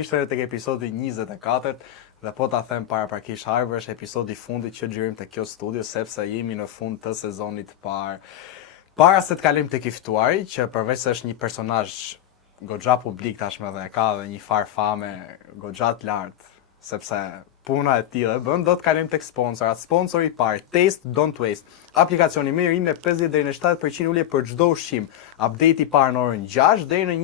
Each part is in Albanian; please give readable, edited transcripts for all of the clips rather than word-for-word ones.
njështër tek episodi 24 dhe po ta them paraprakisht Harbër është episodi i fundit që xhirim te kjo studio sepse jemi në fund të sezonit të parë. Para se të kalim tek i ftuari, që përveç se është një personazh goxha publik tashmë dhe ka dhe një farë fame goxha të lartë, sepse puna e tij bën, do të kalim tek sponsorat. Sponsori i parë, Taste Don't Waste. Aplikacioni më i ri me 50 deri në 70% ulje për çdo ushqim. Update i parë në orën 6 deri në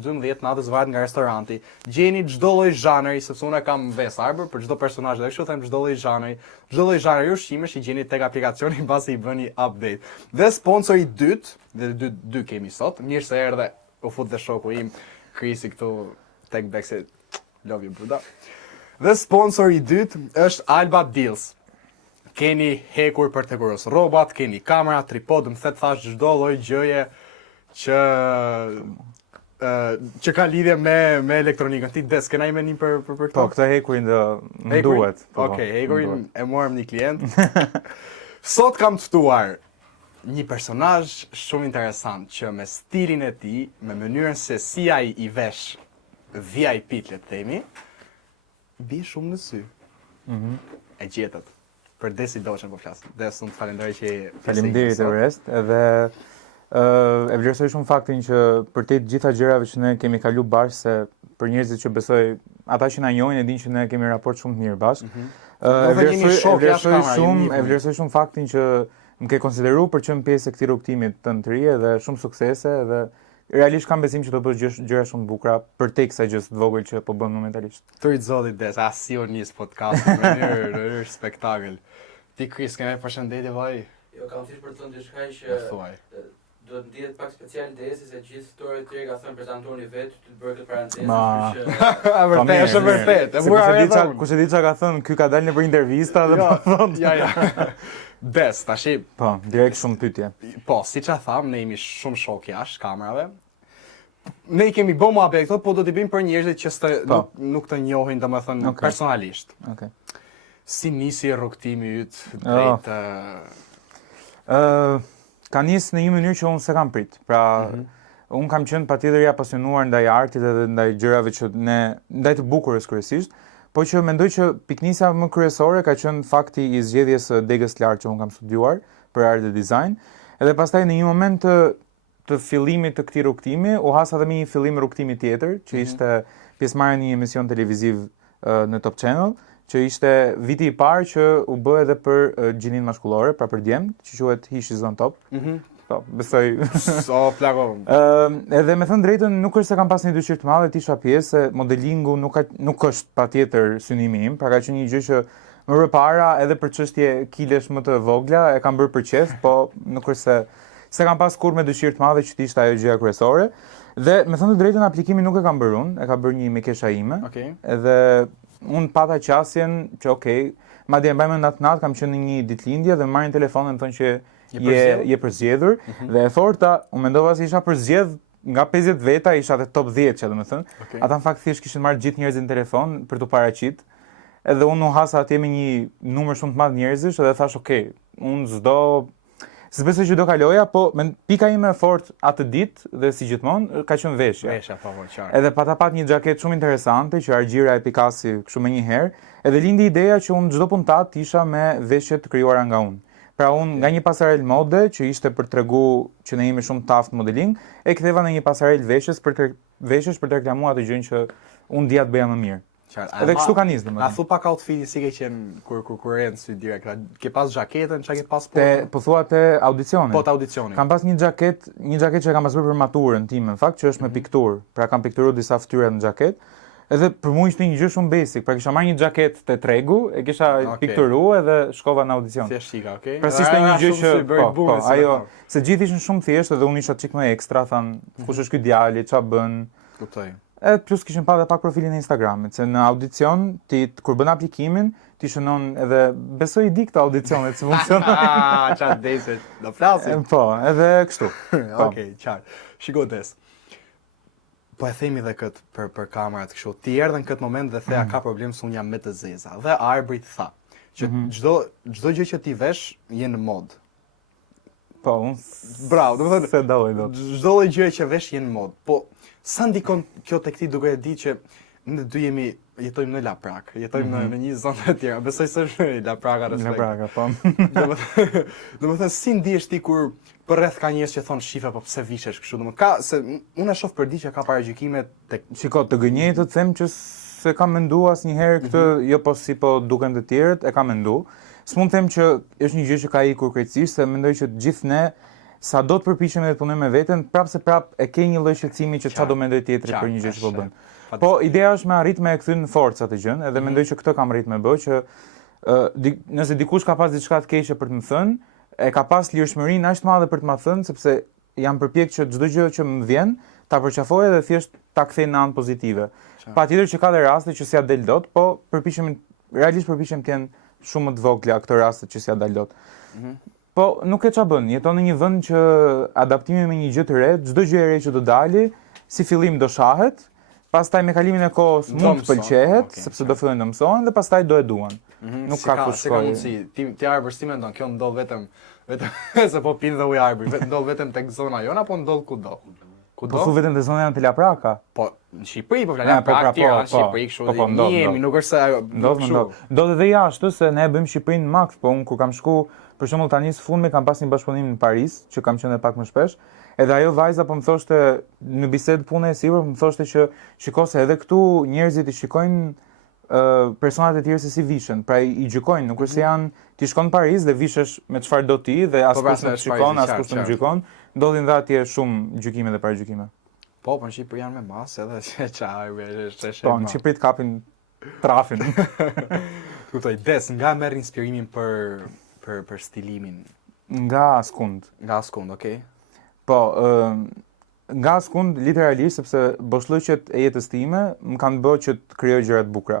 11-12 natës varet nga restoranti. Gjeni çdo lloj zhanri, sepse unë kam ves Arbër për çdo personazh dhe kështu them çdo lloj zhanri. Çdo lloj zhanri ushqimesh i gjeni tek aplikacioni mbasi i bëni update. Dhe sponsori i dytë, dhe dy kemi sot, mirë se erdhe, u fut dhe shoku im Krisi këtu tek backstage. Love you, Buda. Dhe sponsor i dytë është Alba Deals. Keni hekur për të kuros rrobat, keni kamera, tripod, më thet thash çdo lloj gjëje që ka lidhje me elektronikën. Ti des kena i mendim për këto? Po, këtë hekurin më duhet. Okej, hekurin e morëm një klient. Sot kam të ftuar një personazh shumë interesant që me stilin e tij, me mënyrën se si ai i vesh VIP, le të themi, bie shumë në sy. E gjetët. Për Desi Doçën po flas. Des unë falenderoj që Faleminderit Erest, edhe e vlerësoj shumë faktin që për të gjitha gjërave që ne kemi kalu bashkë, se për njerëzit që besoj, ata që na njohin e dinë që ne kemi raport shumë të mirë bashkë. E vlerësoj shumë faktin që më ke konsideruar për qenë pjesë e këtij rrugtimit të ri dhe shumë suksese dhe realisht kam besim që do bësh gjëra shumë të bukura për tek sa gjë të vogël që po bën momentalisht. Turit zotit Des, si u nis podcastin në mënyrë spektakël. Ti Kris, kemë përshëndetje vllai. Jo, kam thjesht për të thënë diçka që duhet ndihet pak special Desi se gjithë historitë e tjera ka thënë prezantorni vet, ty të bërë këtë parantezë, është vërtet. Kush e di çka ka thënë, ky ka dalë nëpër intervista dhe po thon. Ja. Des, tash. Po, direkt shumë pyetje. Po, siç e tham, ne jemi shumë shok jashtë kamerave. Ne i kemi bë muhabet këto, po do t'i bëjmë për njerëzit që nuk të njohin, domethënë personalisht. Okej. Si nisi rrugtimi yt drejt ka nisë në një mënyrë që unë se kam prit. Pra, unë kam qenë patjetër i apasionuar ndaj artit edhe ndaj gjërave që ndaj të bukurës kryesisht, po që mendoj që piknisja më kryesore ka qenë fakti i zgjedhjes së degës lartë që unë kam studiuar për art dhe design, edhe pastaj në një moment të fillimit të këtij rrugtimi, u hasa edhe me një fillim rrugtimi tjetër, që ishte pjesëmarrja në një emision televiziv në Top Channel, që ishte viti i parë që u bë edhe për gjinin mashkullore, pra për djemt, që quhet He She's on Top. Po, besoj. Plako. Edhe me thënë drejtën, nuk është se kam pas një dëshirë të madhe të isha pjesë, modelingu nuk është patjetër synimi im, pra ka qenë një gjë që më përpara edhe për çështje kilesh më të vogla e kam bërë për qef, po nuk është se kam pas kur me dëshirë të madhe që të ishte ajo gjëja kryesore. Dhe me thënë drejtën, aplikimin nuk e kam bërë unë, e ka bërë një Mekesha ime. Edhe unë pata qasjen që madje mbaj mend natë kam qenë në një ditëlindje dhe më marrin telefonin dhe më thonë që je përzgjedhur dhe e forta, unë mendova se isha përzgjedh nga 50 veta, isha te top 10 që domethënë. Ata në fakt thjesht kishin marrë gjithë njerëzit në telefon për tu paraqit. Edhe unë u hasa atje me një numër shumë të madh njerëzish dhe thash unë s'besoj që do kaloja, po pika ime e fortë atë ditë dhe si gjithmonë ka qenë veshja. Veshja, po, qartë. Edhe pat një xhaketë shumë interesante që Argjira e Pikasi kështu më një herë, edhe lindi ideja që unë çdo puntat isha me veshje të krijuara nga unë. Pra unë nga një pasarel mode që ishte për tregu që ne jemi shumë taft modeling, e ktheva në një pasarel veshjes për të reklamuar atë gjën që unë dia të bëja më mirë. Edhe kështu ka nisë domethënë. Na thu pak outfiti si ke qenë kur erdhën sy direkt. Ke pas xhaketën, çka ke pas po thua te audicioni. Po te audicioni. Kam pas një xhaketë që kam pas bërë për maturën time, në fakt që është me pikturë. Pra kam pikturuar disa fytyra në xhaketë. Edhe për mua ishte një gjë shumë basic. Pra kisha marrë një xhaketë te tregu, e kisha pikturuar edhe shkova në audicion. Thjesht shika, okay. Pra ishte një gjë që po, ajo se gjithë ishin shumë thjeshtë edhe unë isha çik më ekstra, than kush është ky djali, ç'a bën. Kuptoj. Plus kishin pa dhe pak profilin e Instagramit, se në audicion, kur bën aplikimin, ti shënon edhe, besoj i di këto audicionet, se funksionojnë. Qatë deset, do flasim. Po, edhe kështu. Okej, qartë. Shiko Des, po e themi dhe këtë për kamerat kështu, ti erdhe në këtë moment dhe theja ka problem se unë jam me të zeza, dhe Arbrit tha, që çdo gjë që ti vesh, je në mod. Po, unë... Bravo, do të thënë, çdo gjë që vesh je në mod, po sa ndikon kjo tek ti duke e ditë që Ne dy jetojmë në Laprak, jetojmë në një zonë të tjera. Besoj se është Lapraka respekt. Lapraka, po. Domethënë si ndihesh ti kur për rreth ka njerëz që thonë shife, po pse vishesh kështu? Domethënë ka se unë e shoh për ditë që ka paragjykime tek Shiko, të gënjej të them që se kam menduar asnjëherë këtë, jo po si po duken të tjerët, e kam menduar. S'mund të them që është një gjë që ka ikur krejtësisht, se mendoj që të gjithë ne sa do të përpiqemi të punojmë me veten, prapë se prapë e ke një lloj shqetësimi që çfarë do mendoj tjetri për një gjë që po bën. Po ideja është me arrit me e kthy në forcë atë gjën, edhe mendoj që këtë kam arrit me bë që nëse dikush ka pas diçka të keqe për të më thënë, e ka pas lirshmërinë aq të madhe për të më thënë, sepse jam përpjek që çdo gjë që më vjen ta përqafoj dhe thjesht ta kthej në anë pozitive. Patjetër që ka dhe raste që s'ja del dot, po realisht përpiqem të jenë shumë më të vogla këto raste që s'ja dal dot. Po nuk e ç'a bën, jeton në një vend që adaptimi me një gjë të re, çdo gjë e re që do dali, si fillim do shahet, pastaj me kalimin e kohës mund të pëlqehet, sepse do fillojnë të mësohen dhe pastaj do e duan. Nuk ka kush ka mundësi. Ti arbër si mendon, kjo ndodh vetëm se po pinë dhe ujë arbër, ndodh vetëm tek zona jona apo ndodh kudo? Po thu vetëm te zona janë të Lapraka. Po në Shqipëri po flasim pra tjera në Shqipëri kështu. Po jemi, nuk është se ndodh edhe jashtë, se ne e bëjmë Shqipërinë maks, po unë kur kam shku, për shembull tani së fundmi kam pas një bashkëpunim në Paris, që kam qenë pak më shpesh. Edhe ajo vajza po më thoshte në bisedë pune e sipër, po më thoshte që shiko se edhe këtu njerëzit i shikojnë personat e tjerë se si vishen, pra i gjykojnë, nuk është se janë ti shkon në Paris dhe vishesh me çfarë do ti dhe askush nuk shikon, askush nuk gjykon, ndodhin dhe atje shumë gjykime dhe paragjykime. Po, në Shqipëri janë me masë edhe që Po, në Shqipëri të kapin trafin. Kuptoj, Des, nga merr inspirimin për stilimin? Nga askund. Nga askund, okay. Po, nga askund literalisht sepse boshllëqet e jetës time më kanë bërë që të krijoj gjëra të bukura.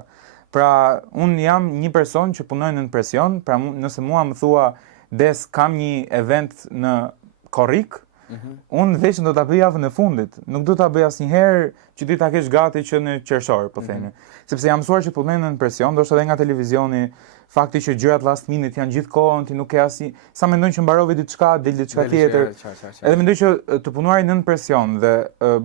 Pra, unë jam një person që punoj në presion, pra nëse mua më thua Des, kam një event në Korrik, unë veç do ta bëj javën e fundit, nuk do ta bëj asnjëherë që ti ta kesh gati që në qershor, po themi. Sepse jam mësuar që punoj në presion, ndoshta edhe nga televizioni, fakti që gjërat last minute janë gjithkohon, ti nuk ke sa mendon që mbarove diçka, del diçka tjetër. Edhe mendoj që të punuari nën presion dhe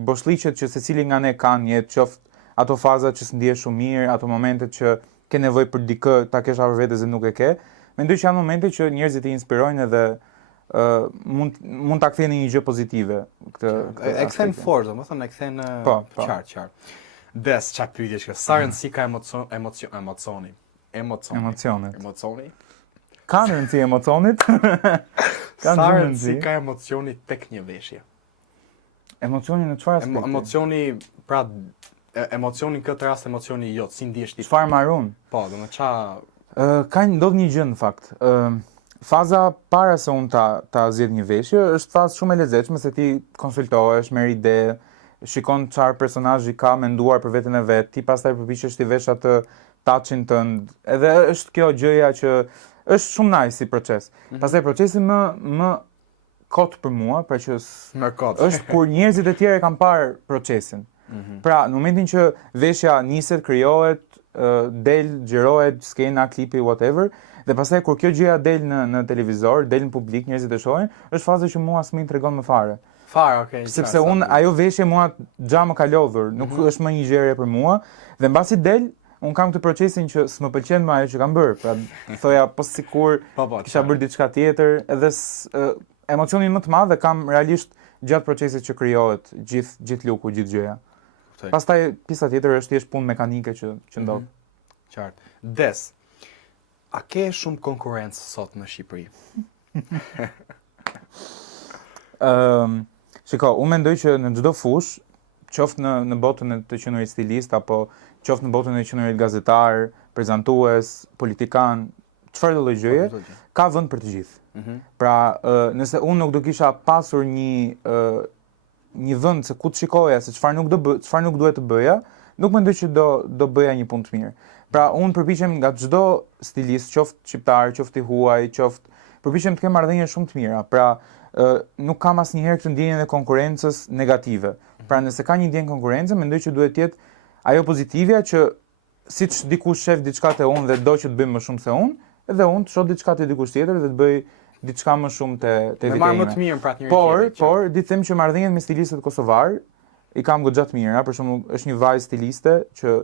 boshllëqet që secili nga ne kanë jetë, qoftë ato fazat që s'ndihesh shumë mirë, ato momentet që ke nevojë për dikë ta kesh afër vetes dhe nuk e ke. Mendoj që janë momente që njerëzit i inspirojnë edhe mund ta kthejnë një gjë pozitive këtë e kthen fortë, domethënë e kthen qartë. Des, çfarë pyetjesh kjo? Sa rëndësi ka emocioni? Ka rëndësi emocionit? Sa rëndësi ka emocioni tek një veshje? Emocioni në çfarë aspekti? Emocioni, pra emocioni në këtë rast emocioni jot, si ndihesh ti? Çfarë marrun? Po, domethënë ça ka ndodh një gjë në fakt. Faza para se unë ta zgjedh një veshje është fazë shumë e lezetshme se ti konsultohesh, merr ide, shikon çfarë personazhi ka menduar për veten e vet, ti pastaj përpiqesh ti vesh atë touchin tënd. Edhe është kjo gjëja që është shumë nice si proces. Pastaj procesi më kot për mua, pra që është kur njerëzit e tjerë kanë parë procesin. Pra, në momentin që veshja niset, krijohet, del, xhirohet, skena, klipi, whatever, dhe pastaj kur kjo gjëja del në televizor, del në publik, njerëzit e shohin, është faza që mua s'më tregon më fare. Okay. Sepse ajo veshje mua xha më ka lodhur, nuk është më një gjë e re për mua, dhe mbasi del, un kam këtë procesin që s'më pëlqen më ajo që kam bërë. Pra, thoja po sikur kisha bërë diçka tjetër, edhe emocionin më të madh e kam realisht gjatë procesit që krijohet gjithë luku, gjithë gjëja. Pastaj pjesa tjetër është thjesht punë mekanike që ndodh. Qartë. Des, a ke shumë konkurrencë sot në Shqipëri? Shiko, unë mendoj që në çdo fushë, qoftë në botën e të qenurit stilist apo qoftë në botën e qenurit gazetar, prezantues, politikan, çfarë do lloj gjëje, ka vend për të gjithë. Pra, nëse unë nuk do kisha pasur një vend se ku të shikoja se çfarë nuk duhet të bëja, nuk mendoj që do bëja një punë të mirë. Pra, unë përpiqem nga çdo stilist, qoftë shqiptar, qoftë i huaj, përpiqem të kem marrëdhënie shumë të mira. Pra, nuk kam asnjëherë këtë ndjenjën e konkurrencës negative. Pra, nëse ka një ndjenjë konkurrence, mendoj që duhet të jetë ajo pozitivja që siç dikush shef diçka te unë dhe do që të bëjmë më shumë se unë, edhe unë të shoh diçka te dikush tjetër dhe të bëj diçka më shumë te vite ime. Më të mirë pra njëri tjetrin. Por di të them që marrëdhëniet me stilistët kosovar i kam goxha të mira, për shembull është një vajzë stiliste që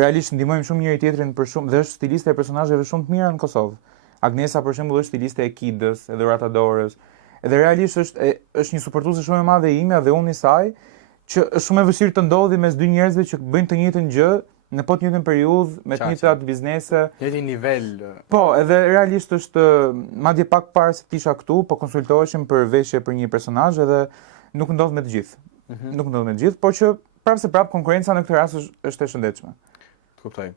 realisht ndihmojmë shumë njëri tjetrin për shumë dhe është stiliste e personazheve shumë të mira në Kosovë. Agnesa për shembull është stiliste e Kidës, edhe Ratadorës. Edhe realisht është një suportuese shumë e madhe ime dhe unë i saj, që është shumë e vështirë të ndodhi mes dy njerëzve që bëjnë të njëjtën gjë në po të njëjtën periudhë, me të njëjtat biznese. Njëjtin nivel. Po, edhe realisht është madje pak para se të isha këtu, po konsultoheshim për veshje për një personazh edhe nuk ndodh me të gjithë. Nuk ndodh me të gjithë, por që prapë se prapë konkurenca në këtë rast është e shëndetshme. Të kuptoj.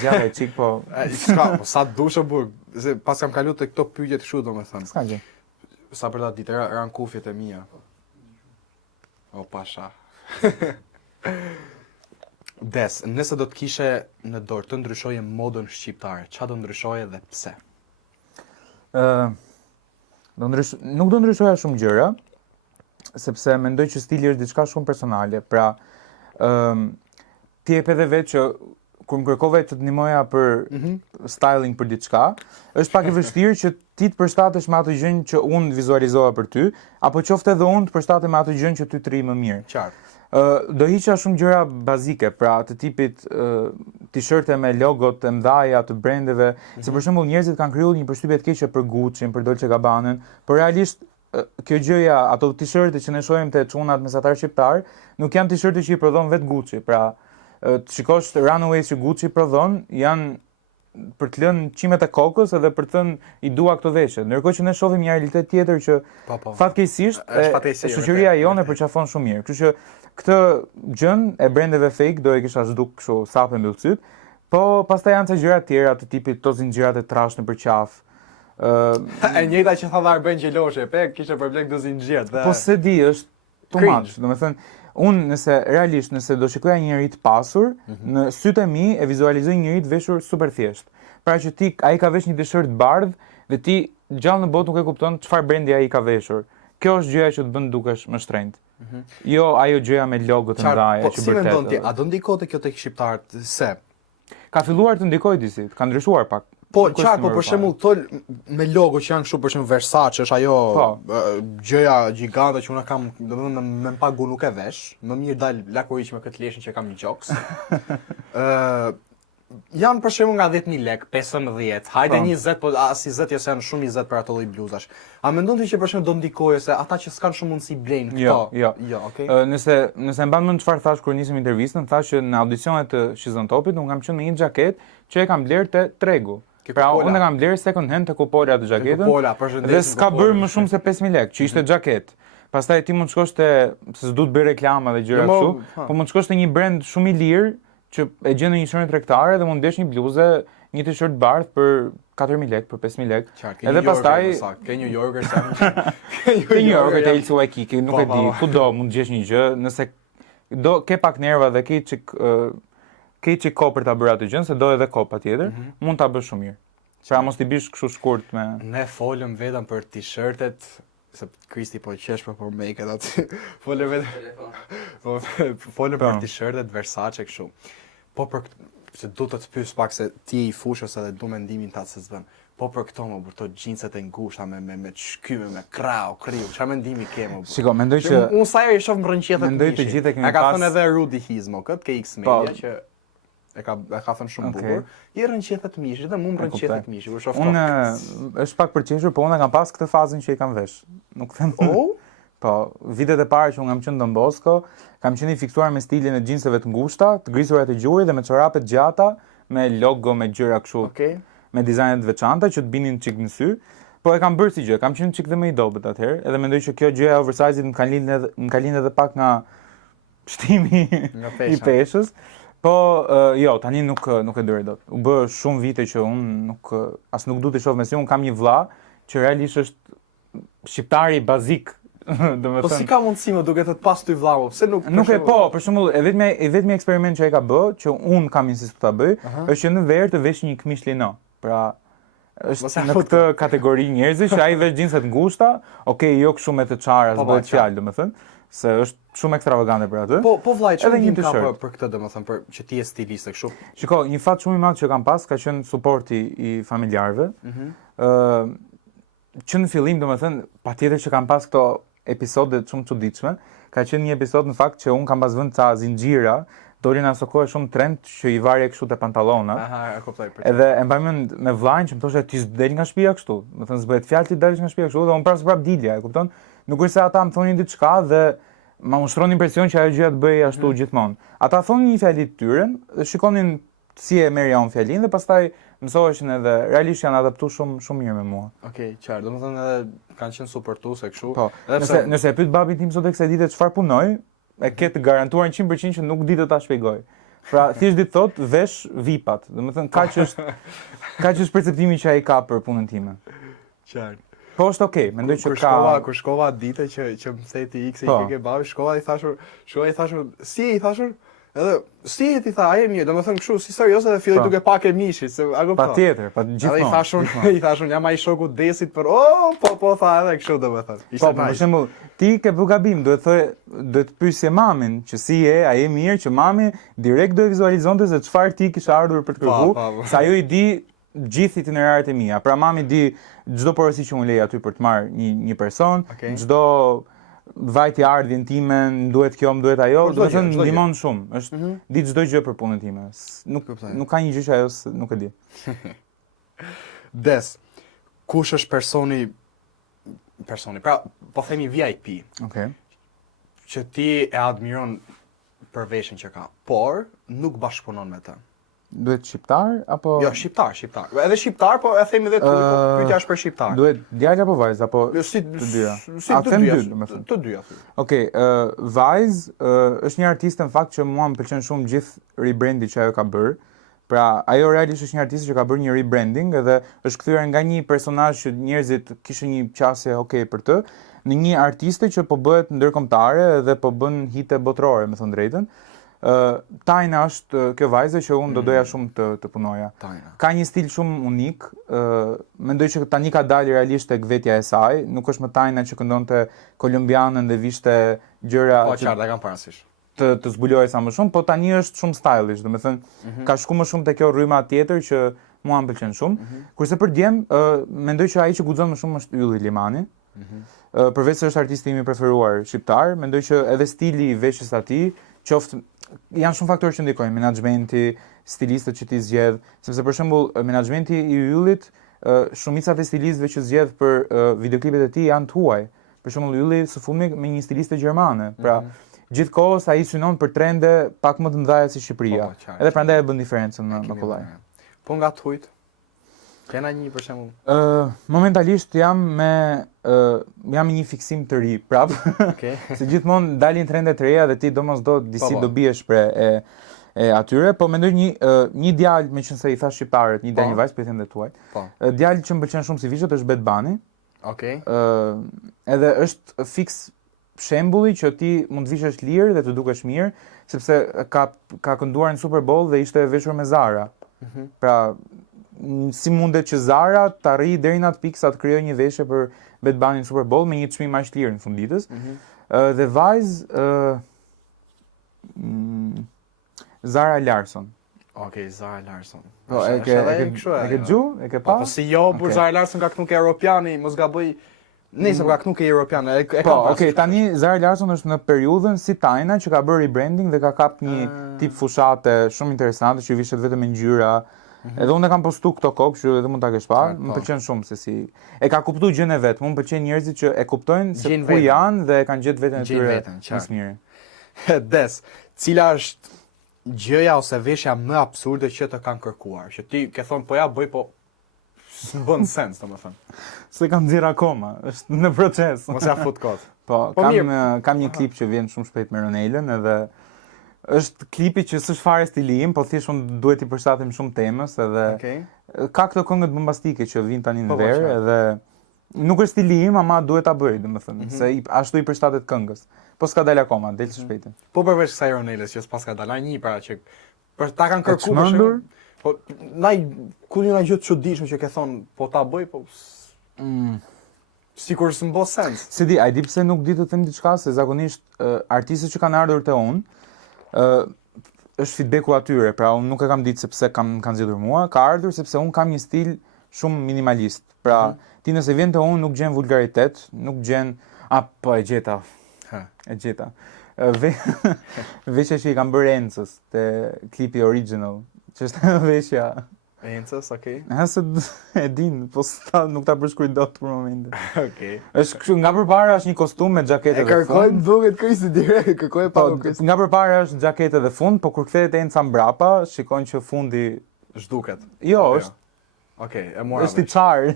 Zjarri çik po. Po sa dushë burg, se pas kam kaluar te këto pyetje të kështu domethënë. S'ka gjë. Sa për ta ditë ran kufjet e mia. O pasha. Des, nëse do të kishe në dorë të ndryshoje modën shqiptare, ç'a do ndryshoje dhe pse? Nuk do ndryshoja shumë gjëra, sepse mendoj që stili është diçka shumë personale. Pra, ti jep edhe vetë që kur më kërkove të të ndihmoja për styling për diçka, është pak e vështirë që ti të përshtatesh me atë gjën që unë vizualizova për ty, apo qoftë edhe unë të përshtatem me atë gjën që ty të rri më mirë. Qartë. Do hiqa shumë gjëra bazike, pra të tipit t-shirte me logot të mëdhaja të brendeve, se për shembull njerëzit kanë krijuar një përshtypje të keqe për Gucci, për Dolce Gabbanën, por realisht kjo gjëja, ato t-shirte që ne shohim te çunat mesatar shqiptar, nuk janë t-shirte që i prodhon vetë Gucci, pra të shikosh runaways që Gucci prodhon janë për të lënë qimet e kokës edhe për të thënë i dua këto veshje. Ndërkohë që ne shohim një realitet tjetër që fatkeqësisht shoqëria jone përqafon shumë mirë. Kështu që këtë gjën e brendeve fake do e kisha zhduk kështu sape mbyll syt, po pastaj janë ca gjëra të tjera të tipit to zinxhirat e trashën për qaf. E njëjta që tha Arben Gjeloshe, kishte problem këto zinxhirat. Po se di, është too much. Domethënë unë nëse do shikoja një njerëz të pasur, në sytë e mi e vizualizoj një njerëz të veshur super thjesht. Pra që ai ka vesh një t-shirt bardh dhe ti gjallë në botë nuk e kupton çfarë brendi ai ka veshur. Kjo është gjëja që të bën dukesh më shtrenjtë. Jo ajo gjëja me logo të mëdha që si mendon ti, a do ndikote kjo tek shqiptarët se ka filluar të ndikojë disi, ka ndryshuar pak. Po, po për shembull këto me logo që janë kështu për shembull Versace është ajo gjëja gjigante që unë kam, domethënë me pagu nuk e vesh, më mirë dal lakuriq me këtë leshin që kam një gjoks. Janë për shembull nga 10.000 lek, 15, hajde 20, po as 20 janë shumë 20 për ato lloj bluzash. A mendon ti që për shembull do ndikojë se ata që s'kan shumë mundësi blejnë këto? Jo, okay. Nëse mban mend çfarë thash kur nisim intervistën, thash që në audicionet të Shizon Topit unë kam qenë me një xhaketë që e kam bler te tregu. Pra unë kam bler second hand te Kupola të xhaketën. Dhe s'ka bërë më shumë se 5.000 lekë, që ishte xhaketë. Pastaj ti mund të shkosh te, se s'du të bëj reklama dhe gjëra kështu, po mund të shkosh te një brand shumë i lirë që e gjen në një shëndet tregtare dhe mund blesh një bluzë, një t-shirt bardh për 4.000 lekë, për 5.000 lekë. Edhe pastaj ke New Yorker sa. Ke New Yorker te Ilse Waikiki, nuk e di, kudo mund të gjesh një gjë, nëse do ke pak nerva dhe ke çik kohë për ta bërë atë gjën, se do edhe kohë patjetër, mund ta bësh shumë mirë. Pra mos t'i bish kështu shkurt me. Ne folëm vetëm për t-shirtet, se Kristi po qesh për make-et aty. Folëm për t-shirtet Versace kështu. Po për se du të pyes pak se ti i fushës edhe du mendimin ta se s'bën. Po për këto më për to xhinset e ngushta me shkyme, me krau, kriu, çfarë mendimi ke më? Shiko, mendoj që unë sa herë i shoh mbrënqjethet. Mendoj të gjithë kemi pas. E ka thënë edhe Rudy Hizmo, këtë ke X-Media që e ka thënë shumë bukur. I rënqjethet mishit dhe mu mbrënqjethet mishit, kur shoh këto. Unë është pak përqeshur, po unë kam pas këtë fazën që i kam vesh. Nuk them. Po, vitet e para që unë kam qenë në Don Bosco, kam qenë i fiksuar me stilin e xhinseve të ngushta, të grisura të gjuhit dhe me çorape të gjata, me logo, me gjëra kështu, me dizajne të veçanta që të binin çik në sy. Po e kam bërë si gjë, kam qenë çik dhe më i dobët atëherë, edhe mendoj që kjo gjë e oversize-it më ka lind edhe pak nga shtimi i peshës. Po jo, tani nuk e dërej dot. U bë shumë vite që unë nuk du të shoh me sy, unë kam një vlla që realisht është shqiptari bazik. Po si ka mundësi më duket të pas ty vllau, pse nuk e po, për shembull, e vetmi eksperiment që ai ka bë, që un kam insistuar ta bëj, është që në verë të vesh një këmish lino. Pra është në këtë kategori njerëzish që ai vesh xhinset ngushta, okay, jo kështu me të çara, s'bëhet fjalë, domethënë, se është shumë ekstravagante për atë. Po vllai, çfarë ndim ka për këtë domethënë, për që ti je stiliste kështu? Shiko, një fat shumë i madh që kam pas ka qenë suporti i familjarëve. Që në fillim domethënë, patjetër që kam pas këto episode shumë çuditshme. Ka qenë një episod në fakt që un kam pas vënë ca zinxhira, dolin aso kohë shumë trend që i varje kështu te pantallonat. Aha, e kuptoj për. Edhe e mbaj mend me vllajin që më thoshte ti del nga shtëpia kështu. Do thënë s'bëhet fjalë ti dalësh nga shtëpia kështu dhe un prap dilja, e kupton? Nuk është se ata më thonin diçka dhe ma ushtronin impresion që ajo gjëja të bëj ashtu gjithmonë. Ata thonin një fjali të tyre, shikonin si e merrja unë fjalin dhe pastaj mësoheshin edhe realisht janë adaptuar shumë mirë me mua. Okej, qartë. Domethënë edhe kanë qenë supertuese kështu. Po. Nëse e pyet babin tim sot kësaj dite çfarë punoj, e ke të garantuar 100% që nuk di të ta shpjegoj. Pra thjesht di të thot vesh vipat. Domethënë kaq është perceptimi që ai ka për punën time. Qartë. Po është okay, mendoj që kur shkova ditë që më theti X i ke babi, shkova i thashur, si i thashur? Edhe si ti tha, ai mirë, domethënë kështu si serioze dhe filloi duke pak e mishi, se a kupton? Patjetër, gjithmonë. I thashun jam ai shoku Desit për po tha edhe kështu domethënë. Po, për shembull, ti ke bu gabim, duhet të pyesje mamin që si je, a je mirë, që mami direkt do e vizualizonte se çfarë ti kishe ardhur për të kërkuar, sa ajo i di gjithë itineraret e mia. Pra mami di çdo porosi që unë lej aty për të marrë një person, çdo vajti ardhjen time, duhet kjo, duhet ajo, do të thënë ndihmon shumë. Është di çdo gjë për punën time. Nuk ka një gjë që ajo nuk e di. Des, kush është personi, pra po themi VIP. Okej. Që ti e admiron për veshjen që ka, por nuk bashkëpunon me të. Duhet shqiptar apo Jo, shqiptar. Edhe shqiptar, po e themi edhe tu, po pyetja është për shqiptar. Duhet djalë apo vajzë apo të dyja? Të dyja. Okej, vajzë është një artiste në fakt që mua më pëlqen shumë gjithë rebrandi që ajo ka bërë. Pra, ajo realisht është një artiste që ka bërë një rebranding edhe është kthyer nga një personazh që njerëzit kishin një qasje për të, në një artiste që po bëhet ndërkombëtare dhe po bën hite botërore, me thënë drejtën. Tajna është kjo vajzë që unë do doja shumë të punoja. Tajna. Ka një stil shumë unik, mendoj që tani ka dalë realisht tek vetja e saj, nuk është më Tajna që këndonte kolumbianën dhe vishte gjëra Po qartë, e kam parasysh. Të zbulojë sa më shumë, po tani është shumë stylish, domethënë ka shku më shumë te kjo rryma tjetër që mua më pëlqen shumë. Kurse për djem, mendoj që ai që guxon më shumë është Ylli Limani. Përveç se është artisti im i preferuar shqiptar, mendoj që edhe stili i veshjes së tij, qoftë janë shumë faktorë që ndikojnë, menaxhmenti, stilistët që ti zgjedh, sepse për shembull menaxhmenti i Yllit, shumica e stilistëve që zgjedh për videoklipet e tij janë të huaj. Për shembull Ylli së fundmi me një stiliste gjermane. Pra, gjithkohës ai synon për trende pak më të mëdha se Shqipëria. Edhe prandaj e bën diferencën me kollaj. Po nga të hujt. Kena një për shembull. Momentalisht jam me një fiksim të ri prap. Okej. Se gjithmonë dalin trende të reja dhe ti domosdo disi do biesh për e atyre, po mendoj një djalë, meqense i thash shqiptarët, një djalë një vajzë, po i them dhe tuaj. Djalë që më pëlqen shumë si vishet është Bad Bunny. Okej. Edhe është fiks shembulli që ti mund të vishesh lirë dhe të dukesh mirë, sepse ka kënduar në Super Bowl dhe ishte veshur me Zara. Pra, si mundet që Zara të arrijë deri në atë pikë sa të krijojë një veshje për Bad Bunny në Super Bowl me një çmim aq lirë në funditës. Dhe vajzë Zara Larsson. Okej, Zara Larsson. Po, e ke gju? E ke pa? Po si jo, por Zara Larsson ka këtu ke europiani, mos gaboj. Nëse ka këtu ke europian, e ka. Po, okej, tani Zara Larsson është në periudhën si Tajna që ka bërë rebranding dhe ka kap një tip fushate shumë interesante që vishet vetëm me ngjyra. Edhe unë e kam postu këto kokë, që edhe mund ta kesh parë, më pëlqen shumë se si e ka kuptuar gjën e vet. Më pëlqen njerëzit që e kuptojnë se ku janë dhe e kanë gjetë veten e tyre më së miri. Des, cila është gjëja ose veshja më absurde që të kanë kërkuar? Që ti ke thonë po ja bëj, po s'bën sens, domethënë. Se kam nxjerr akoma, është në proces. Mos ja fut kot. Po, kam një klip që vjen shumë shpejt me Ronelën edhe është klipi që s'është fare stili im, po thjesht unë duhet i përshtatem shumë temës edhe ka këto këngët bombastike që vijnë tani në verë edhe nuk është stili im, ama duhet ta bëj, domethënë, se ashtu i përshtatet këngës. Po s'ka dalë akoma, del së shpejti. Po përveç kësaj Ronelës që s'pas ka dalë një para që për ta kanë kërkuar. Po ku një gjë të çuditshme që ke thonë, po ta bëj, po sikur s'mbë sens. Se di, ai di pse nuk di të them diçka, se zakonisht artistët që kanë ardhur te unë është feedbacku atyre, pra unë nuk e kam ditë sepse kanë zgjedhur mua, ka ardhur sepse unë kam një stil shumë minimalist. Pra, ti nëse vjen te unë nuk gjen vulgaritet, nuk gjen Po e gjeta. Ha. E gjeta. Veshja që i kam bërë Encës te klipi original, që është veshja. Encës, okay. Se e din, po nuk ta përshkruaj dot për momentin. Okay. Është nga përpara është një kostum me xhaketë dhe fund. Kërkoj duket Krisi direkt, kërkoj pa Krisi. Nga përpara është xhaketë dhe fund, po kur kthehet Enca mbrapa, shikon që fundi zhduket. Jo, është Okej, e mora. është i çarë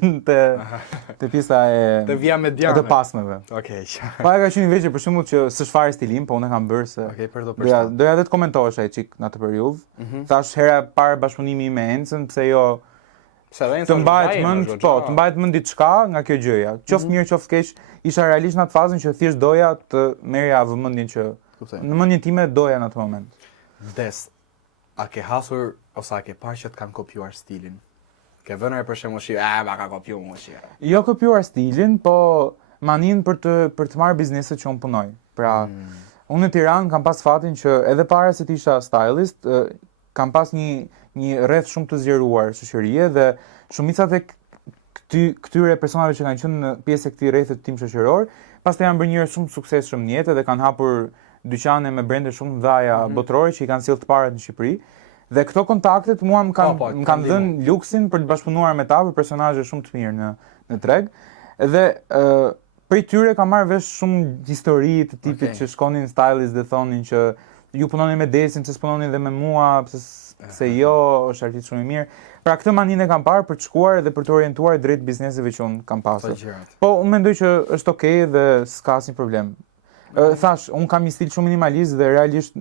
te pjesa e te via mediane. Të pasmeve. Okej. Pa e ka qenë një veshje për shembull që s'është fare stilim, po unë e kam bërë se. Okej, për do përshtat. Doja vetë të komentohesh ai çik në atë periudhë. Thash hera e parë bashkëpunimi me Encën, pse jo të mbahet mend, të mbahet mend diçka nga kjo gjëja. Qoftë mirë, qoftë keq, isha realisht në atë fazën që thjesht doja të merrja vëmendjen që në mendjen time doja në atë moment. Des, a ke hasur ose a ke parë që të kanë kopjuar stilin? Ke vënë për shembull shi, ma ka kopjuar mua shi. Jo kopjuar stilin, po manin për të marrë bizneset që unë punoj. Pra, unë në Tiranë kam pas fatin që edhe para se të isha stylist, kam pas një rreth shumë të zgjeruar shoqërie dhe shumicat e këtyre personave që kanë qenë në pjesë e këtij rrethi tim shoqëror, pastaj janë bërë njerëz shumë suksesshëm në jetë dhe kanë hapur dyqane me brende shumë mëdha botërore që i kanë sjellë të parët në Shqipëri. Dhe këto kontaktet mua më kanë dhënë luksin për të bashkëpunuar me ta për personazhe shumë të mirë në treg. Dhe prej tyre kam marrë vesh shumë histori të tipit që shkonin stylist dhe thonin që ju punoni me Desin, pse s'punoni dhe me mua, pse jo, është artist shumë i mirë. Pra këtë maninë e kam parë për të shkuar dhe për të orientuar drejt bizneseve që unë kam pasur. Po unë mendoj që është okay dhe s'ka asnjë problem. Thash, unë kam një stil shumë minimalist dhe realisht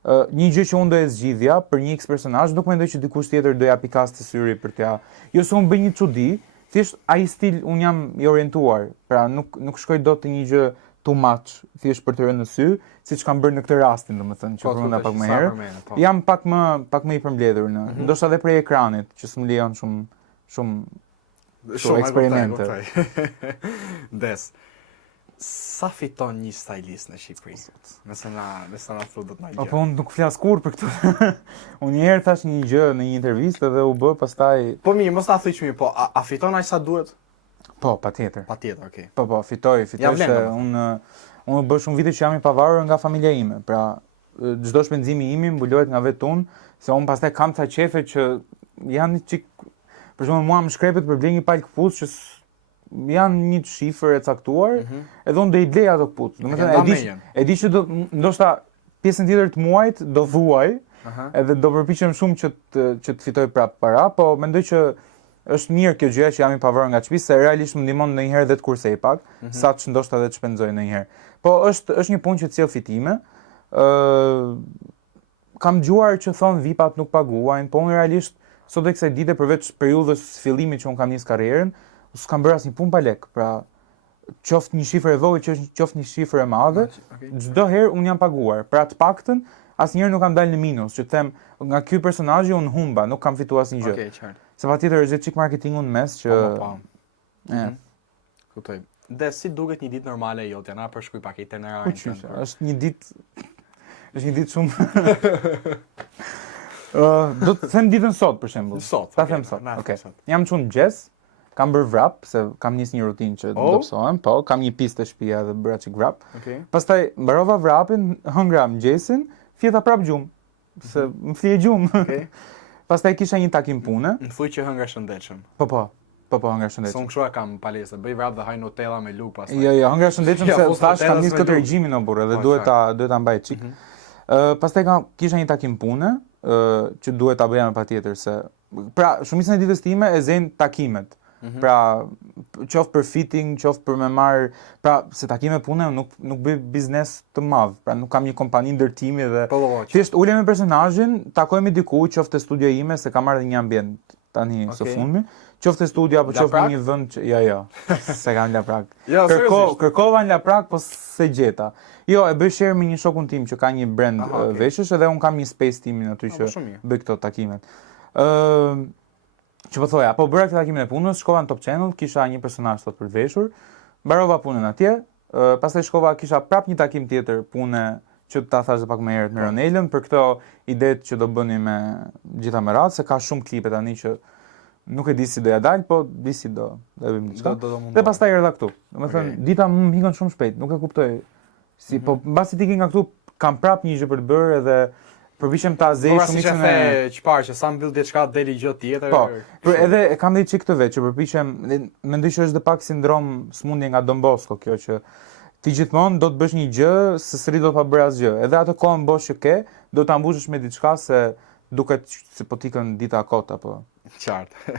një gjë që unë do e zgjidhja për një X personazh, nuk mendoj që dikush tjetër do ja pikaste syri për t'ja. Jo se unë bëj një çudi, thjesht ai stil unë jam i orientuar. Pra nuk shkoj dot te një gjë too much, thjesht për të rënë në sy, siç kam bërë në këtë rastin, domethënë, që përmenda pak më herët. Jam pak më i përmbledhur në, ndoshta edhe prej ekranit, që s'më lejon shumë eksperimente. Des. Sa fiton një stylist në Shqipëri? Nëse na thu do të na gjë. Po unë nuk flas kurrë për këtë. Unë një herë thash një gjë në një intervistë dhe u bë pastaj. Po mirë, mos ta thuaj çmimi, po a fiton aq sa duhet? Po, patjetër. Patjetër, okay. Po, fitoj se unë bë shumë vite që jam i pavarur nga familja ime. Pra, çdo shpenzimi im mbulohet nga vetë unë, se unë pastaj kam ca qefe që janë çik, për shembull mua më shkrepet për blej një palë këpucë që janë një shifër e caktuar, edhe unë do i blej ato këpucë. Domethënë e di që do ndoshta pjesën tjetër të muajit do thuaj, edhe do përpiqem shumë që të fitoj prap para, po mendoj që është mirë kjo gjë që jam i pavarur nga shtëpia, se realisht më ndihmon ndonjëherë edhe të kursej pak, saç ndoshta edhe të shpenzoj ndonjëherë. Po është një punë që sjell fitime. Kam dëgjuar që thon VIP-at nuk paguajnë, po unë realisht sot tek kësaj dite përveç periudhës fillimit që unë kam nis karrierën, s'kam bërë asnjë punë pa lek. Pra, qoftë një shifër e vogël, qoftë një shifër e madhe, çdo herë unë jam paguar. Pra të paktën asnjëherë nuk kam dalë në minus, që të them nga ky personazhi unë humba, nuk kam fituar asnjë gjë. Okej, qartë. Se patjetër është çik marketingun në mes që kuptoj. Dhe si duket një ditë normale e jotja, na përshkruaj pak itinerari. Është një ditë shumë do të them ditën sot për shembull. Ta them sot. Okej. Jam çun jazz. Kam bërë vrap, se kam nis një rutinë që dobësohem, po, kam një pistë të shtëpia dhe bëra çik vrap. Pastaj mbarova vrapin, hëngra mëngjesin, fjeta prap gjumë, se më flije gjumë. Pastaj kisha një takim pune. Në fuj që hëngra shëndetshëm. Po, hëngra shëndetshëm. Son kështu kam palesë, bëj vrap dhe haj Nutella me luk pastaj. Jo, hëngra shëndetshëm se thash kam nis këtë regjimin o burrë dhe duhet ta mbaj çik. Pastaj kisha një takim pune, që duhet ta bëja me patjetër se pra, shumicën e ditës time e zën takimet. Pra, qoftë për fitting, qoftë për me marr, pra, se takime pune nuk bëj biznes të madh, pra nuk kam një kompani ndërtimi dhe thjesht ulem me personazhin, takoj me diku, qoftë te studioja ime se kam marrë një ambient tani së fundmi, qoftë te studio apo qoftë në një vend që jo, se kam la Prag. Kërkova në la Prag, po se gjeta. Jo, e bëj share me një shokun tim që ka një brand veshësh edhe un kam një space timin aty që bëj këto takimet. Që po thoja, po bëra këtë takimin e punës, shkova në Top Channel, kisha një personazh sot për të veshur, mbarova punën atje, pastaj shkova kisha prap një takim tjetër pune që ta thash pak më herët me Ronelën për këto idetë që do bëni me gjitha me radhë, se ka shumë klipe tani që Nuk e di si do ja dal, po di si do bëjmë diçka. Do Dhe pastaj erdha këtu. Domethënë dita më ikën shumë shpejt, nuk e kuptoj. Si po mbasi ti ke nga këtu kam prap një gjë për të bërë edhe përpiqem ta zej shumë shumë e çfarë që sa mbyll diçka deli gjë tjetër. Po, por edhe e kam ditë çik këtë vetë që përpiqem, mendoj që është dhe pak sindrom smundje nga Don Bosco kjo që ti gjithmonë do të bësh një gjë se s'rri do ta bërë asgjë. Edhe atë kohën bosh që ke, do ta mbushësh me diçka se duket se po tikën dita kot apo qartë.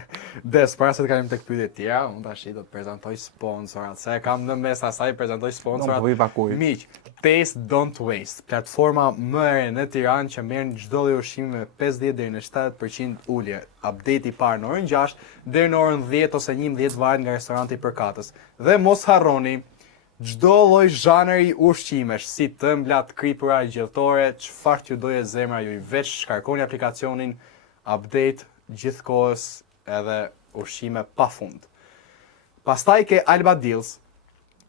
Des, para se të kalim tek pyetjet tjera, unë tash do të prezantoj sponsorat. Se kam në mes asaj prezantoj sponsorat. Po vi pakuj. Miq, Taste Don't Waste, platforma më e re në Tiranë që merr çdo lloj ushqimi me 50 deri në 70% ulje. Update i parë në orën 6 deri në orën 10 ose 11 varet nga restoranti i përkatës. Dhe mos harroni çdo lloj zhanri ushqimesh, si tëmblat, kripura, gjelltore, çfarë që doje zemra ju, veç shkarkoni aplikacionin Update gjithkohës edhe ushqime pafund. Pastaj ke Alba Deals.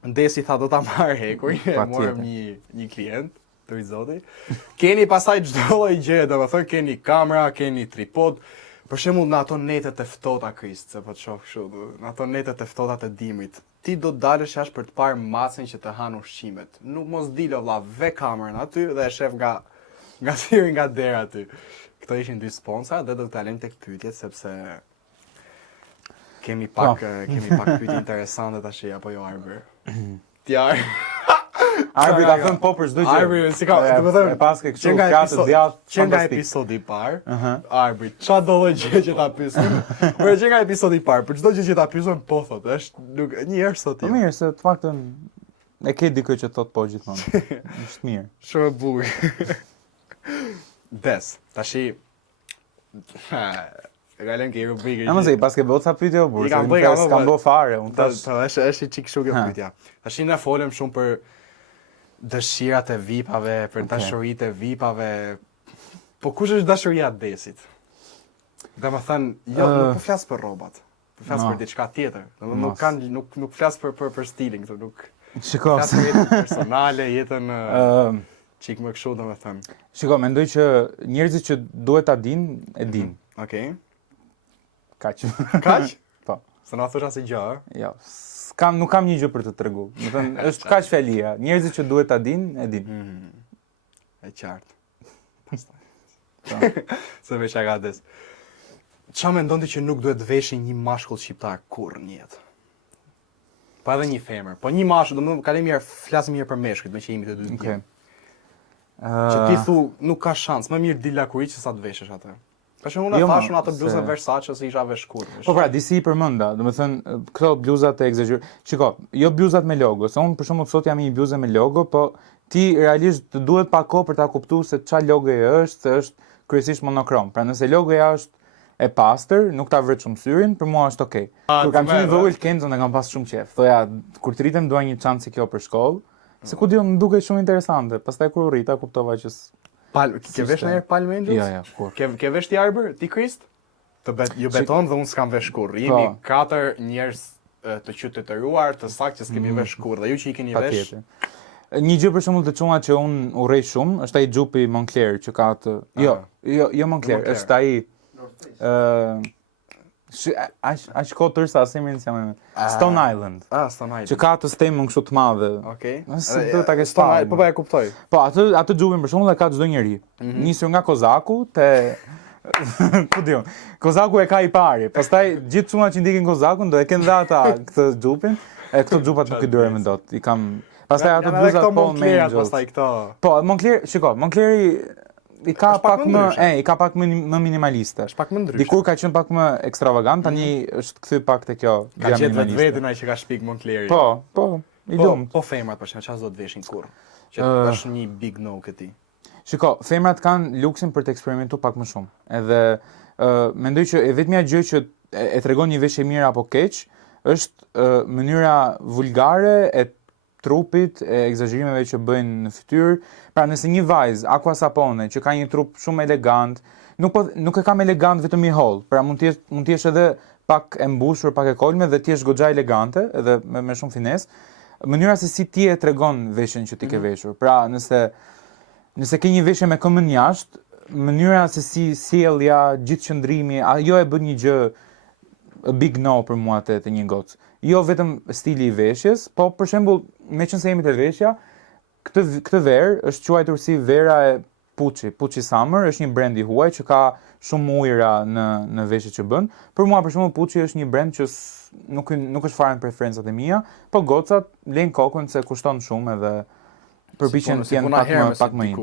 Ndesi tha do ta marr hekur, morëm një klient, të zoti. Keni pastaj çdo lloj gjëje, domethënë keni kamera, keni tripod. Për shembull në ato netet e ftohta Krist, se po të shoh kështu, në ato netet e ftohta të dimrit. Ti do të dalësh jashtë për të parë macën që të han ushqimet. Nuk mos dilo vlla, ve kamerën aty dhe e shef nga thiri nga dera aty. Këto ishin dy sponsora dhe do të kalojmë tek pyetjet sepse kemi pak pyetje interesante tash apo jo Arber. Ti Arbi ka thënë po për çdo gjë. Arbi si ka, domethënë pas ke kështu fjalë djathtë. Që nga episodi i parë, Arbi, çfarë do lloj gjë që ta pyesim? Por që nga episodi i parë, për çdo gjë që ta pyesim po thotë, është nuk një herë sot. Po mirë, se të paktën e ke dikë që thot po gjithmonë. Është mirë. Shumë e bukur. Des, tashi e kalem ke rubrikë. Ama se pas ke bëu sa pyetje o burrë. Kam bëu fare, unë tash. Është çik kështu kjo pyetja. Tashi na folëm shumë për dëshirat e vipave, për dashuritë e vipave. Po kush është dashuria e Desit? Domethënë, jo, nuk po flas për rrobat. Po flas për diçka tjetër. Domethënë nuk flas për stilin këtu, nuk. Shiko, flas për jetën personale, jetën çik më kështu domethënë. Shiko, mendoj që njerëzit që duhet ta dinë, e dinë. Okej. Kaq. Kaq? Po. Se na thosh asnjë gjë, Jo. Nuk kam një gjë për të treguar. Do të thënë, është kaq fjalia. Njerëzit që duhet ta dinë, e dinë. E qartë. Pastaj. Se veç ka des. Çfarë mendon ti që nuk duhet veshin një mashkull shqiptar kurrë në jetë? Pa edhe një femër, po një mashkull, domethënë kalojmë mirë, flasim mirë për meshkujt, me që jemi të dy. Okej. Që ti thu nuk ka shans, më mirë dil lakuri që sa të veshësh atë. Për shembull, unë thashun atë bluzën Versace se isha vesh kurrë. Po pra, disi i përmenda, domethënë këto bluzat e egzageruar. Shiko, jo bluzat me logo, se unë për shembull sot jam një bluzë me logo, po ti realisht të duhet pak kohë për ta kuptuar se ç'a logoje është, se është kryesisht monokrom. Pra nëse logoja është e pastër, nuk ta vret shumë syrin, për mua është okay. Kur kam qenë vogël Kenzo ne kam pas shumë qejf. Thoja, kur të rritem dua një çantë si kjo për shkollë, se ku diun më duket shumë interesante. Pastaj kur u rrita kuptova që ke vesh ndonjëherë Palm Angels? Jo, kur. Ke vesh ti Arber, ti Krist? Ju beton dhe unë s'kam vesh kurrë. Jemi 4 njerëz të qytetëruar, të saktë që s'kemi vesh kurrë. Dhe ju që i keni vesh. Një gjë për shembull të çuna që unë urrej shumë, është ai xhupi Moncler që ka atë. Jo Moncler, është ai Aq kotër sa semrin si jam. Stone Island. Stone Island. Që ka atë stemën kështu të madhe. Okej. Se do ta ke Stone. Po e kuptoj. Po atë xhupin për shembull e ka çdo njeri. Nisur nga Kozaku te ku diun. Kozaku e ka i pari. Pastaj gjithë çuna që ndiqin Kozakun do e kenë dha ata këtë xhupin. E këto xhupat nuk i duhem më dot. I kam pastaj ato bluzat po me pastaj këto. Po Moncler, shiko, Moncleri i ka pak më minimaliste. Është pak më ndryshe. Dikur ka qenë pak më ekstravagant, tani është kthy pak te kjo gjë minimaliste. Ka vetën ai që ka shpik Moncleri. Po, i lum. Po femrat për shkak çfarë do të veshin kurrë. Që është një big no këti. Shiko, femrat kanë luksin për të eksperimentuar pak më shumë. Edhe mendoj që e vetmja gjë që e tregon një veshje mirë apo keq është mënyra vulgare e trupit, e egzagerimeve që bëjnë në fytyrë. Pra nëse një vajzë, Aqua Sapone, që ka një trup shumë elegant, nuk e kam elegant vetëm i holl, pra mund të jesh edhe pak e mbushur, pak e kolme dhe ti je goxha elegante, edhe me shumë fines. Mënyra se si ti e tregon veshjen që ti ke veshur. Pra nëse ke një veshje me këmbën jashtë, mënyra se si sjellja, gjithë qëndrimi, ajo e bën një gjë a big no për mua të një gocë. Jo vetëm stili i veshjes, po për shembull, meqense jemi te veshja, këtë verë është quajtur si vera e Pucci Summer është një brand i huaj që ka shumë ujëra në veshjet që bën. Për mua për shembull Pucci është një brand që nuk është fare në preferencat e mia, po gocat lejnë kokën se kushton shumë edhe përpiqen të jenë pak më in.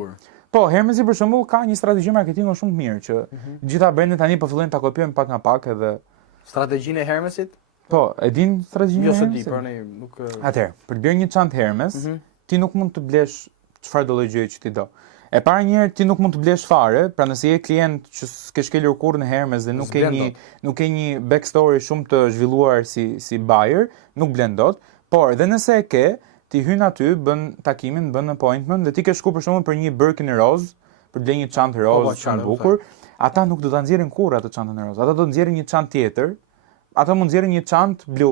Po, Hermesi për shembull ka një strategji marketingu shumë të mirë që gjitha brandet tani po fillojnë ta kopjojnë pak nga pak edhe strategjinë e Hermesit? Po, e din strategjinë e Hermesit? Hermesit? Jo, se di, pra nuk Atëherë, për të bërë një çantë Hermes, ti nuk mund të blesh çfarë do lloj gjëje që ti do. E para njëherë ti nuk mund të blesh fare, pra nëse je klient që s'ke shkelur kurrë në Hermes dhe nuk ke një backstory shumë të zhvilluar si buyer, nuk blen dot, por edhe nëse e ke, ti hyn aty, bën takimin, bën appointment dhe ti ke shku për shembull për një Birkin roz, për të blerë një çantë roz shumë bukur, ata nuk do ta nxjerrin kurrë atë çantën roz. Ata do të nxjerrin një çantë tjetër. Ata mund nxjerrin një çantë blu.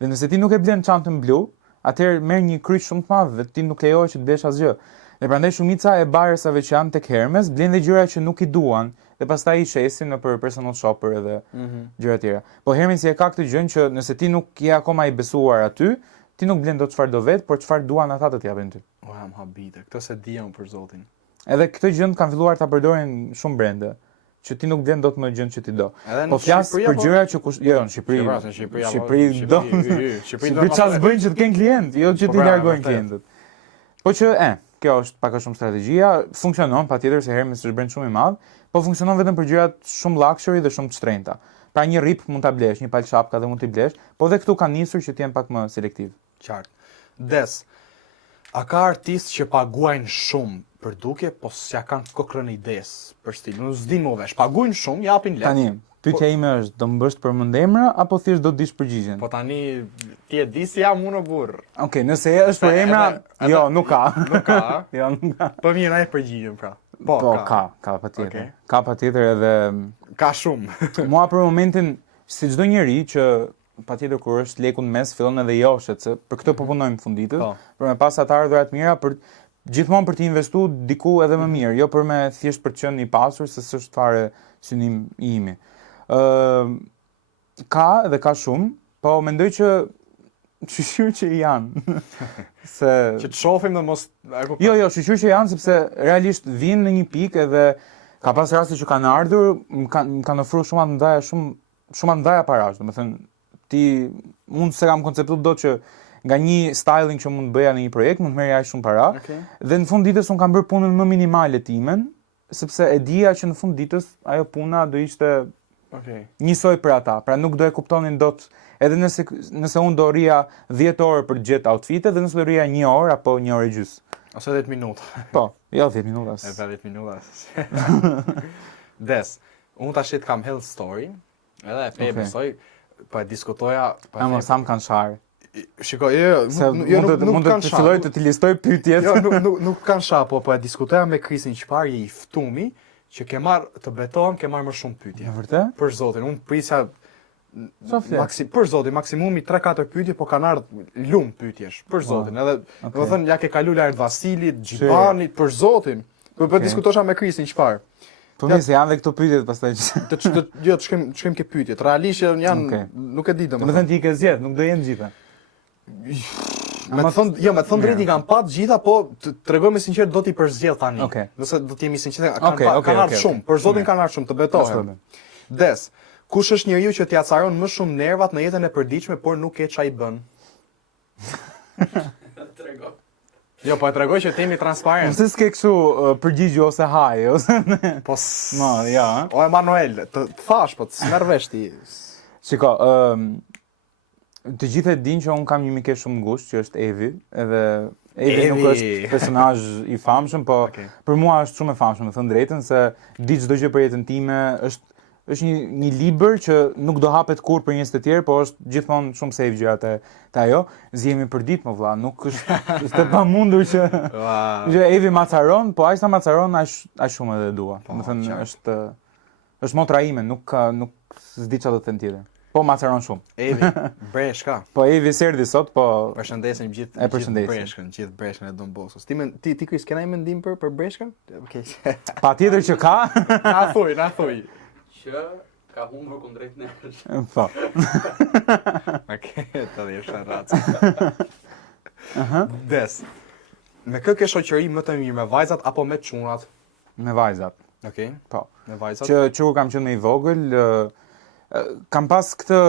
Dhe nëse ti nuk e blen çantën blu, atëherë merr një kryq shumë të madh dhe ti nuk lejohet që të blesh asgjë. Dhe prandaj shumica e buyersave që janë tek Hermes blen dhe gjëra që nuk i duan dhe pastaj i shesin nëpër personal shopper edhe gjëra tjera. Po Hermes e ka këtë gjën që nëse ti nuk je akoma i besuar aty, ti nuk blen dot çfarë do vet, por çfarë duan ata të t'japin ty. O, jam habite. Këtë se diam për zotin. Edhe këtë gjë kanë filluar ta përdorin shumë brende, që ti nuk blen dot më gjën që ti do. Po flas për gjëra që jo, në Shqipëri çfarë bëjnë që të kenë klient, jo që ti largojnë klientët. Po që kjo është pak a shumë strategjia, funksionon patjetër se Hermes është brand shumë i madh, po funksionon vetëm për gjërat shumë luxury dhe shumë të shtrenjta. Pra një rip mund ta blesh, një palë shapka dhe mund t'i blesh, po dhe këtu kanë nisur që të jenë pak më selektiv. Qartë. Des, a ka artistë që paguajnë shumë për dukje, po s'ja kanë kokrën ides për stil. Nuk s'din më vesh, paguajnë shumë, japin lekë. Tani, pyetja ime është, do më bësh të përmend emra apo thjesht do të dish përgjigjen? Po tani ti e di si jam unë burr. Okej, nëse është për emra, jo, nuk ka. Nuk ka. Jo, nuk ka. Po mirë, ai përgjigjen pra. Po, ka patjetër. Okay. Ka patjetër edhe ka shumë. Mua për momentin, si çdo njeri që patjetër kur është leku në mes fillon edhe joshet, se për këtë po punojmë funditët, për me pas ata ardhurat mira për gjithmonë për të investuar diku edhe më mirë, jo për me thjesht për të qenë i pasur, se s'është fare synim i imi. Ka edhe ka shumë, po mendoj që shqyr që janë. Se që të shohim dhe mos Jo, shqyr që janë sepse realisht vinë në një pikë edhe ka pas raste që kanë ardhur, më kanë ofruar shumë ndaja parash, domethënë unë se kam konceptuar dot që nga një styling që mund të bëja në një projekt, mund të merrja aq shumë para. Dhe në fund ditës unë kam bërë punën më minimale timen, sepse e dija që në fund ditës ajo puna do ishte njësoj për ata, pra nuk do e kuptonin dot, edhe nëse unë do rria 10 orë për të gjetë outfite dhe nëse do rria 1 orë apo 1 orë e gjys. Ose 10 minuta. Po, jo 10 minuta. E 10 minuta. Des, unë tash kam health story, edhe e besoj, po e diskutoja, ama sa më kanë sharë. Shikoj, nuk kanë të filloj të listoj pyetjet. Jo, nuk kanë sharë, po e diskutoja me Krisin çfarë je i ftumi që ke marr të betohem, ke marr më shumë pyetje. Vërtet? Për zotin, unë prisja për zotin, maksimumi 3-4 pyetje, po kanë ardhur lum pyetjesh, për zotin. Edhe, domethënë ja ke kalu lart Vasilit, Gjibanit, për zotin. Po diskutosha me Krisin çfarë. Po nëse janë dhe këto pyetjet pastaj. Jo, të shkojmë ke pyetjet. Realisht janë, nuk e di domethënë. Domethënë ti ke zgjedh, nuk do jenë gjitha. Me të thënë drejt i kanë pat gjitha, po tregoj me sinqert do t'i përzgjedh tani. Nëse do t'jemi sinqert, kanë ardhur shumë, për zotin kanë ardhur shumë, të betohem. Des, kush është njeriu që t'i acaron më shumë nervat në jetën e përditshme, por nuk e çaj bën? Tregoj. Jo, po e tregoj që t'jemi transparent. Nëse s'ke kështu përgjigje ose haj, ose po ja. O Emanuel, të thash, po të smerr vesh ti. Shiko, të gjithë e dinë që unë kam një mikesh shumë ngushtë, që është Evi, edhe Evi nuk është personazh i famshëm, po për mua është shumë e famshëm, me thënë drejtën, se di çdo gjë për jetën time, është një libër që nuk do hapet kur për njerëz të tjerë, po është gjithmonë shumë safe gjërat e ajo. Zihemi për ditë, më vëlla, nuk është e pamundur që Evi macaron, po aq sa macaron aq shumë edhe dua. Do thënë është motra ime, nuk s'di çfarë do të them tjetër. Po macaron shumë. Evi, breshka. Po Evi s'erdhi sot, po përshëndesim gjithë breshkën, gjithë breshkën e Don Boscos. Ti Kris, kena një mendim për breshkën? Okej. Patjetër që ka. Na thuj. Që Ka humbur kundrejt nesh. Po. Okej, të dhe është racë. Des, me kë ke shoqëri më të mirë, me vajzat apo me çunat? Me vajzat. Okej, Po. me vajzat? Që kur kam qenë më i vogël, kam pas këtë,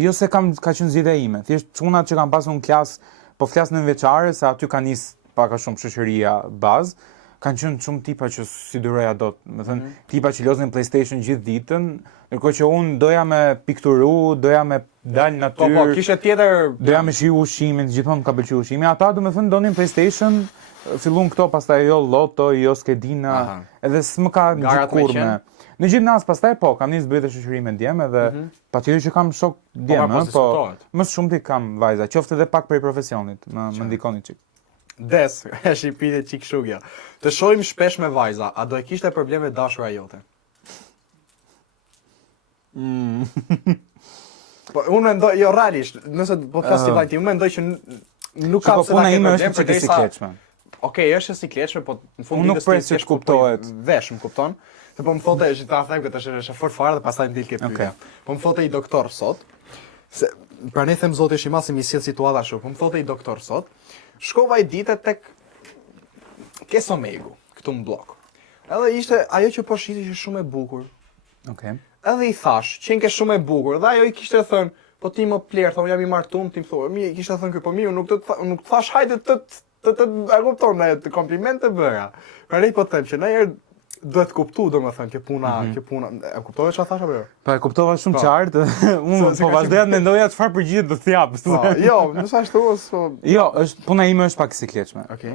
jo se ka qenë zgjedhja ime, thjesht çunat që kam pasur në klasë, po flas në veçare se aty ka nis pak a shumë shoqëria bazë, kanë qenë shumë tipa që si duroja dot, më thënë, tipa që loznin PlayStation gjithë ditën, ndërkohë që unë doja me pikturu, doja me dal në natyrë. Po, kishe tjetër... Doja me shiu ushqimin, gjithmonë më ka pëlqyer ushqimi. Ata do të thënë donin PlayStation, fillun këto, pastaj jo Lotto, jo Skedina, edhe s'më ka gjithë kurme. Në gjimnaz pastaj po, kam nisë bëj të shoqëri me djemë edhe patjetër që kam shok djemë, po më shumë ti kam vajza, qoftë edhe pak prej profesionit, më ndikoni çik. Des, e shqipite qik shugja. Të shohim shpesh me vajza, a do e kishte probleme dashura jote? Po, unë mendoj, jo realisht, nëse po të flas ti unë mendoj që nuk ka pse ta ke problem për të sikletshme. Okej, është e sikletshme, po në fund ditës nuk pres që të kuptohet. Vesh, më kupton? Se po më thotë që ta them këtë është fort fare dhe pastaj ndil këtë pyetje. Po më thotë i doktor sot, se pra ne them zoti është i masi mi sjell situata ashtu. Po më thotë i doktor sot, shkova i ditë tek Kesomegu, këtu në blok. Edhe ishte ajo që po shiti ishte shumë e bukur. Okej. Edhe i thash, qenke shumë e bukur, dhe ajo i kishte thënë, po ti më plerë, thonë jam i martum, ti më thua, mi kishte thënë ky, po mi nuk të thash hajde të e kupton, të komplimente bëra. Pra ne po them që na herë duhet kuptu, domethënë, që puna, e kuptove çfarë thash apo jo? Po e kuptova shumë qartë. Unë po vazhdoja të mendoja çfarë përgjigje do të jap. Jo, nëse ashtu ose jo, puna ime është pak e sikletshme. Okej.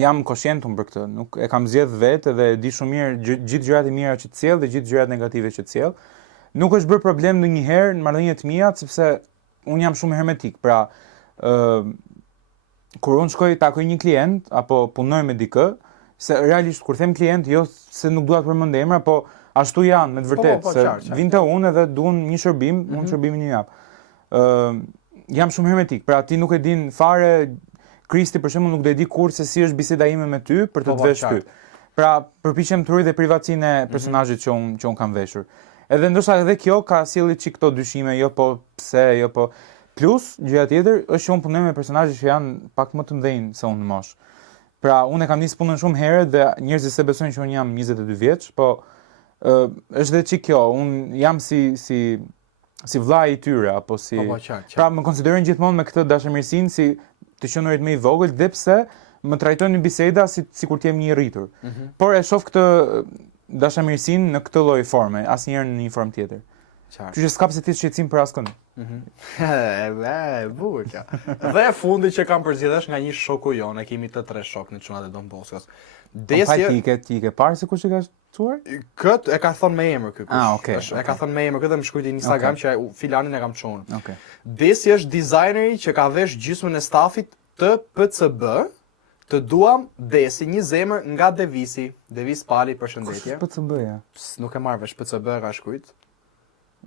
Jam konscientum për këtë. Nuk e kam zgjedh vetë dhe di shumë mirë gjithë gjërat e mira që të sjell dhe gjithë gjërat negative që të sjell. Nuk është bërë problem ndonjëherë në marrëdhëniet e mia sepse unë jam shumë hermetik. Pra, kur unë shkoj takoj një klient apo punoj me dikë, se realisht kur them klient, jo se nuk dua të përmend emra, po ashtu janë me të vërtetë, se vinte unë edhe duan një shërbim, unë shërbimin një jap. Jam shumë hermetik, pra ti nuk e din fare, Kristi për shembull nuk do e di kurrë se si është biseda ime me ty për të të vesh ty. Pra përpiqem të ruaj dhe privatësinë e personazhit që unë kam veshur. Edhe ndoshta edhe kjo ka sjellë çik këto dyshime, jo po pse, jo po. Plus, gjëja tjetër është që unë punoj me personazhe që janë pak më të mëdhenj se unë në moshë. Pra, unë e kam nisë punën shumë herët dhe njerëzit se besojnë që unë jam 22 vjeç, po është dhe çik kjo, unë jam si vllai i tyre apo si pra më konsiderojnë gjithmonë me këtë dashamirësinë si të qenurit më i vogël, dhe pse më trajtojnë në biseda sikur të jem një i rritur. Por e shoh këtë dashamirësinë në këtë lloj forme, asnjëherë në një formë tjetër. Kështu që s'ka pse ti të shqetësim për askënd. Bukur kjo. Dhe e fundi që kam përzgjedhësh nga një shoku jon, e kemi të tre shok në çunat e Don Boskos. Ti ke parë se kush e ka çuar? Kët e ka thënë me emër ky kush. Okay. E ka thënë me emër këtë më shkruajti në Instagram që filanin e kam çuar. Okej. Desi është dizajneri që ka vesh gjysmën e stafit të PCB. Të duam Desi, një zemër nga Devisi. Devis Pali, përshëndetje. Kush PCB-ja? Nuk e marr vesh PCB ka shkruajt.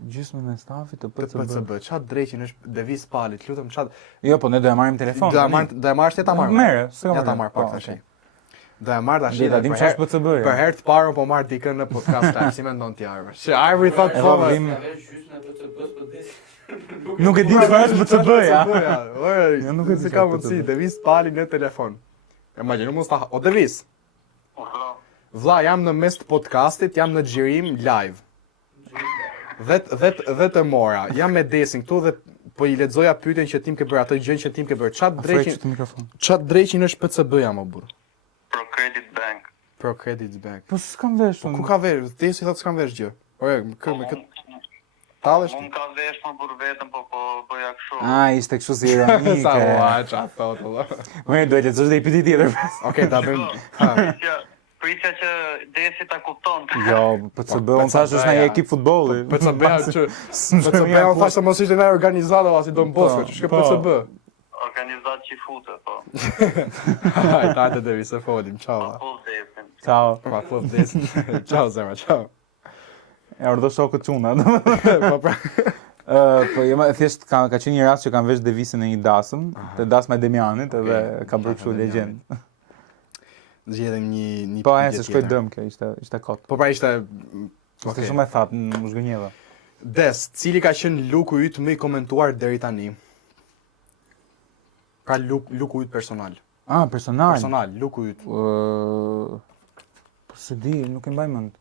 Gjysmën e stafit të PCB. Çfarë drejtin është Devis Pali? Lutem çfarë? Jo, po ne do e marrim telefon. Do e marrësh ti ta marr. Merre, ja ta marr pak tash. Do e marr tash. Do ta dim çfarë PCB. Për herë të parë po marr dikën në podcast tani, si mendon ti Arve? Si Arve thot po. Nuk e di çfarë është PCB-ja. Ore, nuk e di ka mundsi, Devis Pali në telefon. Imagjino mos ta, o Devis. Vlla, jam në mes të podcastit, jam në xhirim live. Dhe të mora, jam me Desin këtu dhe po i lexoja pyetjen që tim ke bërë, atë gjën që tim ke bërë. Çat drejtin është PCB-ja më burr? Pro Credit Bank. Po s'kam vesh unë. Ku ka vesh? Desi thotë s'kam vesh gjë. Ore, me këtë tallesh? Unë kam vesh më burr vetëm, po bëja kështu. Ishte kështu si ironike. Sa ua, çfarë thotë valla. Unë duhet të lexosh dhe i pyetje tjetër. Okej, ta bëjmë. Prisja që Desi ta kupton. Jo, PCB, unë thash është një ekip futbolli. PCB që PCB unë thash se mos ishte në organizatë si Don Bosco, ç'ka PCB. Organizatë që fute, po. Hajde Devi, se folim, ciao. Ciao. Pa full Desin. Ciao zemra, ciao. E ordo shokët çuna. Po pra. Po jema thjesht ka qenë një rast që kanë vesh Devisin në një dasëm, te dasma e Demianit edhe ka bërë kështu legjend. Zgjedhëm një po se shkoi dëm kjo, ishte kot. Po pra ishte Okej. Shumë e thatë, më zgënjeva. Des, cili ka qenë luku yt më i komentuar deri tani? Pra luku yt personal. Ah, personal. Personal, luku yt. Po se di, nuk e mbaj mend.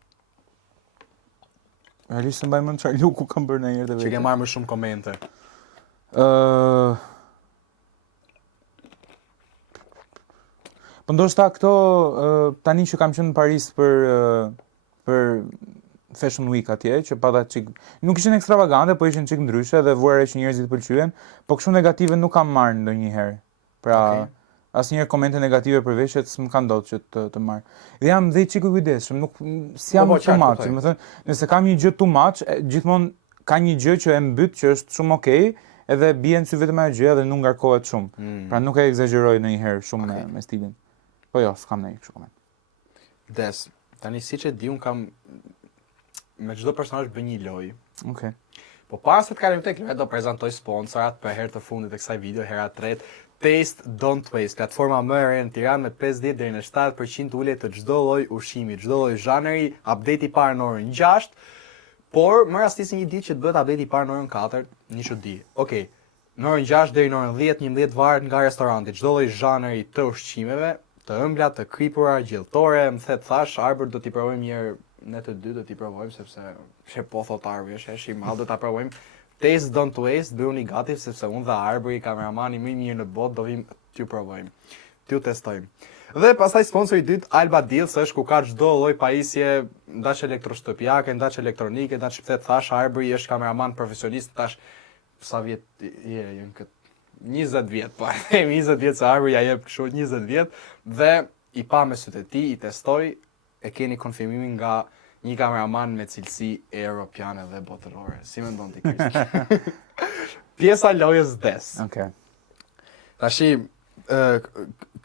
Realisht mbaj mend çfarë luku kam bërë ndonjëherë te vetë. Që ke marrë më shumë komente. Po ndoshta këto tani që kam qenë në Paris për Fashion Week atje, që pata çik nuk ishin ekstravagante, po ishin çik ndryshe dhe vuare që njerëzit pëlqyen, po kështu negative nuk kam marrë ndonjëherë. Pra, asnjëherë komente negative për veshjet s'm ka ndodhur që të marr. Dhe jam dhe çik i kujdesshëm, nuk jam too much, do të thënë, nëse kam një gjë too much, gjithmonë ka një gjë që e mbyt që është shumë okay, edhe bien sy vetëm ajo gjë dhe nuk ngarkohet shumë. Pra nuk e egzagjeroj ndonjëherë shumë me stilin. Po jo, s'kam ndonjë kështu koment. Des, tani siç e di un kam me çdo personazh bëj një lojë. Okej. Po para se të kalojmë tek lojë, do prezantoj sponsorat për herë të fundit të kësaj video, hera e tretë. Taste Don't Waste, platforma më e re në Tiranë me 50 deri në 70% ulje të çdo lloj ushqimi, çdo lloj zhanri, update i parë në orën 6. Por më rastisni një ditë që të bëhet update i parë në orën 4, një çudi. Okej. Në orën 6 deri në orën 10, 11 varet nga restoranti, çdo lloj zhanri të ushqimeve, të ëmbla, të kripura, gjelltore, më the thash, Arbër do t'i provojmë një herë, ne të dy do t'i provojmë sepse she po thot Arbër, është i madh, do ta provojmë. Taste Don't Waste, bëuni gati sepse unë dhe Arbëri, kameramani më i mirë në botë, do vim t'ju provojmë. T'ju testojmë. Dhe pastaj sponsori i dytë Alba Deals është ku ka çdo lloj pajisje, ndaç elektroshtëpiake, ndaç elektronike, ndaç pse thash Arbëri është kameraman profesionist tash sa vjet janë kët 20 vjet, po. 20 vjet se Arbëri ja jep kështu 20 vjet dhe i pa me sytë e tij, i testoj, e keni konfirmimin nga një kameraman me cilësi europiane dhe botërore. Si mendon ti, Kristi? Pjesa lojës des. Okej. Tashi,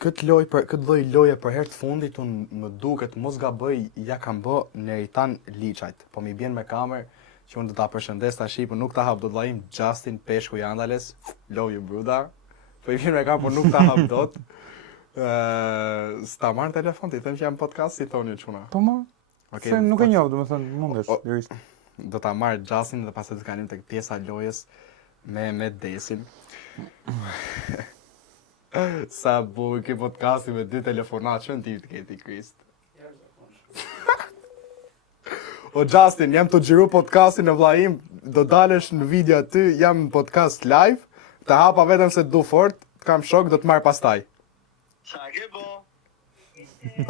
këtë lloj loje për herë të fundit unë më duket mos gaboj ja kam bë Neritan Liçajt. Po mi bjen me kamerë që unë do ta përshëndes tashi, po nuk ta hap dot vllajim Justin Peshku Jandales. Love you Bruda. Po i vjen me kamerë, po nuk ta hap dot. Sta marrë telefon, ti them që jam podcast si thoni çuna. Po më. Okej. Se nuk e njoh, domethënë mundesh lirisht. Do ta marr Justin dhe pastaj të kalim tek pjesa e lojës me Desin. Sa bukur që podcasti me 2 telefonat, çon ti të keti Krist. O Justin, jam të xhiru podcastin në vllajim, do dalesh në video aty, jam në podcast live, të hapa vetëm se du fort, të kam shok, do të marr pastaj. Qa ke bo?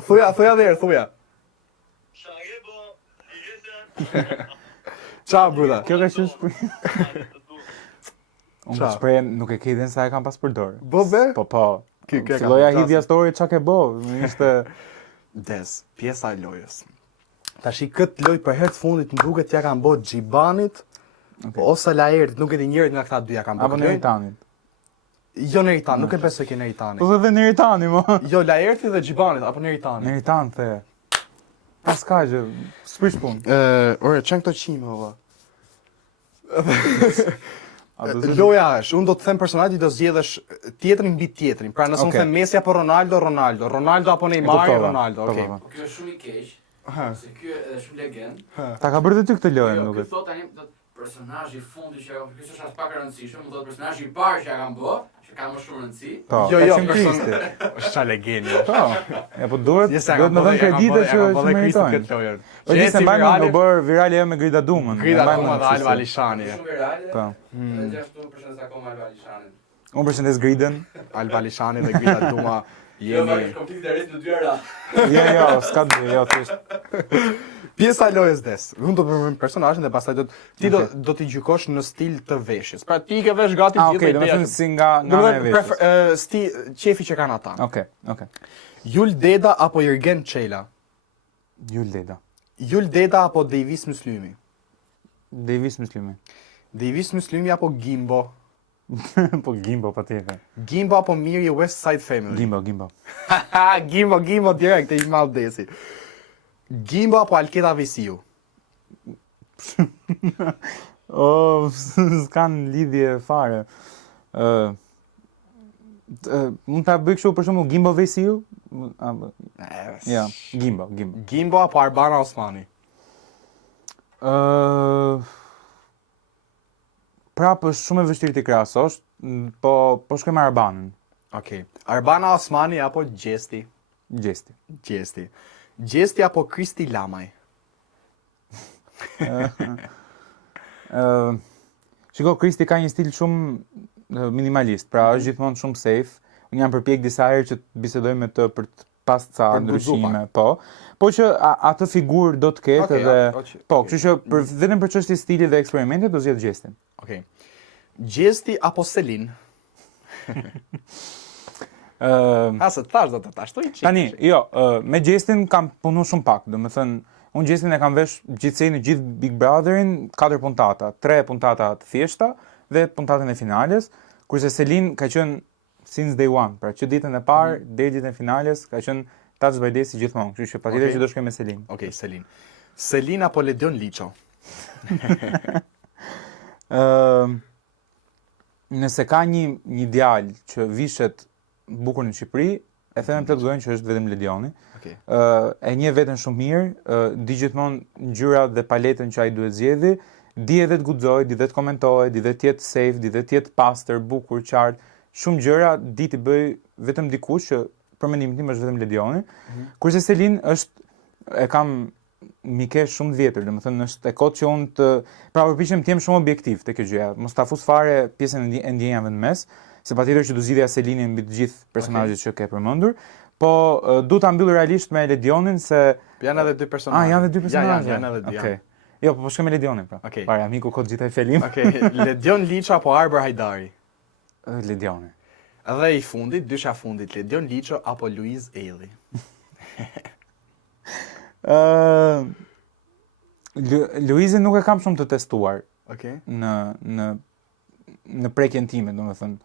Thuja dhe herë, thuja. Qa ke bo? I gjese? Ciao, bruda. Kjo ka qenë unë Qa? shpreh nuk e ke idenë sa e kam pas përdorë. Bo be? Po. Kjo ka Filloja fantastik. hidhja story çka ke bë, ishte Des, pjesa e lojës. Tashi këtë lojë për herë të fundit më duket ja kanë bërë Xhibanit, ose Laert, nuk e di njërit nga këta dy ja kanë bërë. apo Neritanit. Jo Neritan, nuk e besoj ke Neritani. Po dhe Neritani mo. Jo Laerti dhe Xhibanit apo Neritani. Neritan the. Pas ka gjë, s'prish punë. Ore, çan këto qime valla. A do të Loja është, unë do të them personalisht do zgjedhësh tjetrin mbi tjetrin. Pra nëse unë Okej. them Messi apo Ronaldo, Ronaldo apo Neymar, kuptova. Ronaldo, okay. Po. Po kjo është shumë i keq, Ha. se ky është shumë legend. Ta ka bërë ty këtë lojë, Jo, nuk ky e. thot tani do personazhi i fundit që ka, ky është as pak e rëndësishëm, do të personazhi i parë që ja kanë bë, që ka më shumë rëndësi. Po, Jo, ka jo, qenë Kristi. Është ça legendë. Po. Ja po duhet më dhënë kreditë që meritojnë. këtë lojën. Po di se mbaj mend u bër virale me Grida Dumën. Grida e mbaj Duma mend dhe kështu Alva se- Alishani. Shumë virale. Po. Dhe gjithashtu përshëndes akoma Alva Alishanin. Unë përshëndes Gridën. Alva Alishani dhe Grida Duma Jo, ma jemi. kish konflikt interes në dy ra. Jo, s'ka dy, jo thjesht. Pjesa e lojës des. Unë do të përmend personazhin dhe pastaj do t'i gjykosh në stil të veshjes. Pra ti ke vesh gati Ah, gjithë okay, me ideja. domethënë si nga ana e veshjes. Qefi që kanë ata. Okej. Jul Deda apo Jürgen Çela? Jul Deda. Jul Deda apo Davis Muslymi? Davis Muslimi. Davis Muslymi apo Gimbo? Po Gimbo patjetër. Gimbo apo Miri West Side Family? Gimbo. Haha, Gimbo direkt e i mal desi. Gimbo apo Alketa Visiu? Oh, s'kan lidhje fare. Mund ta bëj kështu për shembull Gimbo Vesiu? Ja, Gimbo. Gimbo apo Arbana Osmani? Prapë është shumë e vështirë t'i krahasosh, po shkoj me Arbanën. Okej. Arbana Osmani apo Gjesti? Gjesti. Gjesti. Gjesti apo Kristi Lamaj? Shiko, Kristi ka një stil shumë minimalist, pra është gjithmonë shumë safe. Unë jam përpjek disa herë që të bisedoj me të për të pas ca ndryshime, po që atë figurë do të ketë kështu që vetëm për çështje stili dhe eksperimentit do zgjedh Gjestin. Okej. Gjesti apo Selin? Se thash do të tashtoj çik. Tani, jo, me Gjestin kam punu shumë pak, domethënë unë Gjestin e kam vesh gjithsej në gjithë Big Brotherin 4 puntata, 3 puntata të thjeshta dhe puntatën e finales, kurse Selin ka qenë since day one, pra që ditën e parë deri ditën e finales ka qenë touch by day si gjithmonë, kështu që patjetër që do shkoj me Selin. Okej, Selin. Selin apo Ledion Liço? Nëse ka një djalë që vishet bukur në Shqipëri, e them me plot gojën që është vetëm Ledioni. Okej. E njeh veten shumë mirë, di gjithmonë ngjyrat dhe paletën që ai duhet zgjedhë, di edhe të guxojë, di edhe të komentojë, di edhe të jetë safe, di edhe të jetë pastër, bukur, qartë. Shumë gjëra di t'i bëj vetëm dikush që për mendimin tim është vetëm Ledioni. Kurse Selin e kam mikesh shumë të vjetër, domethënë është e kot që unë pra përpiqem të jem shumë objektiv te kjo gjëja, mos ta fus fare pjesën e ndjenjave në mes, se patjetër që do zgjidhja Selinin mbi të gjithë personazhet që ke përmendur, po du ta mbyll realisht me Ledionin se janë edhe dy personazhe. Janë edhe dy personazhe. Janë edhe dy. Okej. Jo, po shkoj me Ledionin pra. Okej. Para amiku kot gjithaj felim. Okej, Ledion Liço apo Arber Hajdari? Ledioni. Edhe i fundit, dysha fundit, Ledion Liço apo Luiz Eli? Luizin nuk e kam shumë të testuar Okej. në prekjen time, domethënë.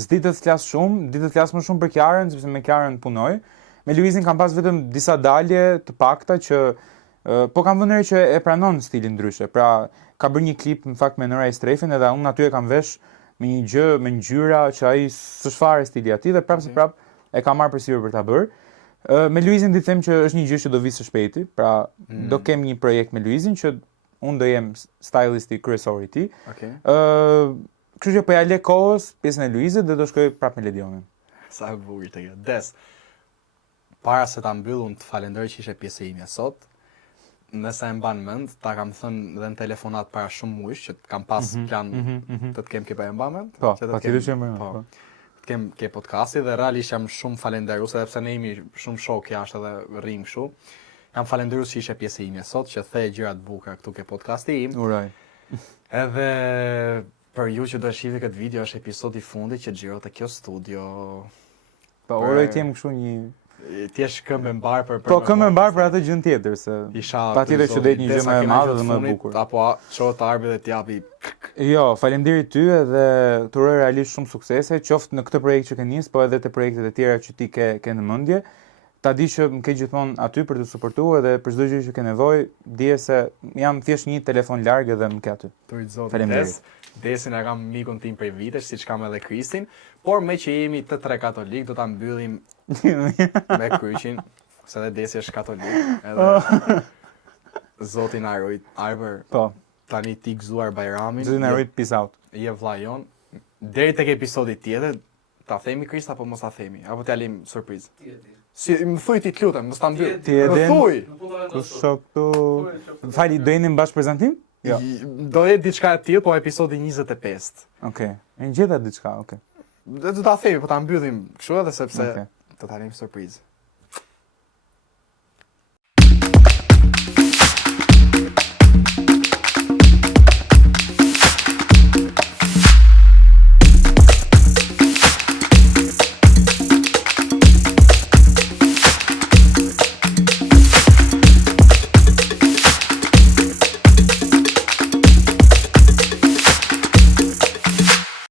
S'di të flas shumë, di të flas më shumë për Kiarën, sepse me Kiarën punoj. Me Luizin kam pas vetëm disa dalje të pakta që po kam vënë re që e pranon stilin ndryshe. Pra, ka bërë një klip në fakt me Nora Estrefin edhe unë aty e kam vesh me një gjë, me ngjyra që ai s'është fare stili i tij dhe prapë e ka marrë përsipër për ta bërë. Me Luizin di të them që është një gjë që do vi së shpejti, pra do kem një projekt me Luizin që unë do jem stylisti kryesor i tij. Okej. Kështu që po ja le kohës pjesën e Luizit dhe do shkoj prapë me Ledionin. Sa e bukur të kjo. Des. Para se ta mbyll unë të falenderoj që ishe pjesë ime sot. Nëse e mban mend, ta kam thënë edhe në telefonat para shumë muajsh që kam pas plan të të kem këpa e mban mend. Po, patjetër që më. Po. Të kem ke podcasti dhe realisht jam shumë falenderues edhe pse ne jemi shumë shok jashtë edhe rrim kështu. Jam falenderues që ishe pjesë ime sot, që the gjëra të bukura këtu ke podcasti im. Uroj. Edhe për ju që do e shihni këtë video, është episodi i fundit që xhiro te kjo studio. Po, uroj të jem kështu një ti je këmbë mbar për Po këmbë mbar për atë gjën tjetër se patjetër që det një gjë më e madhe dhe më e bukur. Apo çohet Arbi dhe t'japi. Jo, faleminderit ty edhe të uroj realisht shumë suksese, qoftë në këtë projekt që ke nis, po edhe te projektet e tjera që ti ke në mendje. Ta di që më ke gjithmonë aty për të suportuar edhe për çdo gjë që ke nevojë, dije se jam thjesht një telefon larg edhe më ke aty. Faleminderit. Desin e kam mikun tim prej vitesh, siç kam edhe Kristin, por me që jemi të tre katolik, do ta mbyllim me kryqin, se edhe Desi është katolik, edhe Zoti na rujt, Arber. Po. Tani ti gëzuar Bajramin. Zoti na rujt, peace out. Je vlla jon. Deri tek episodi tjetër, ta themi Krist apo mos ta themi, apo t'ja lëm surprizë. Si më thuj ti të lutem, mos ta mbyll. Më thuj. Kushok tu. Fali, do jeni në bashkëprezantim? Jo. Do jetë diçka e tillë, po episodi 25. Okej. E gjeta diçka, okej. Do ta themi, po ta mbyllim kështu edhe sepse do ta lëm surprizë.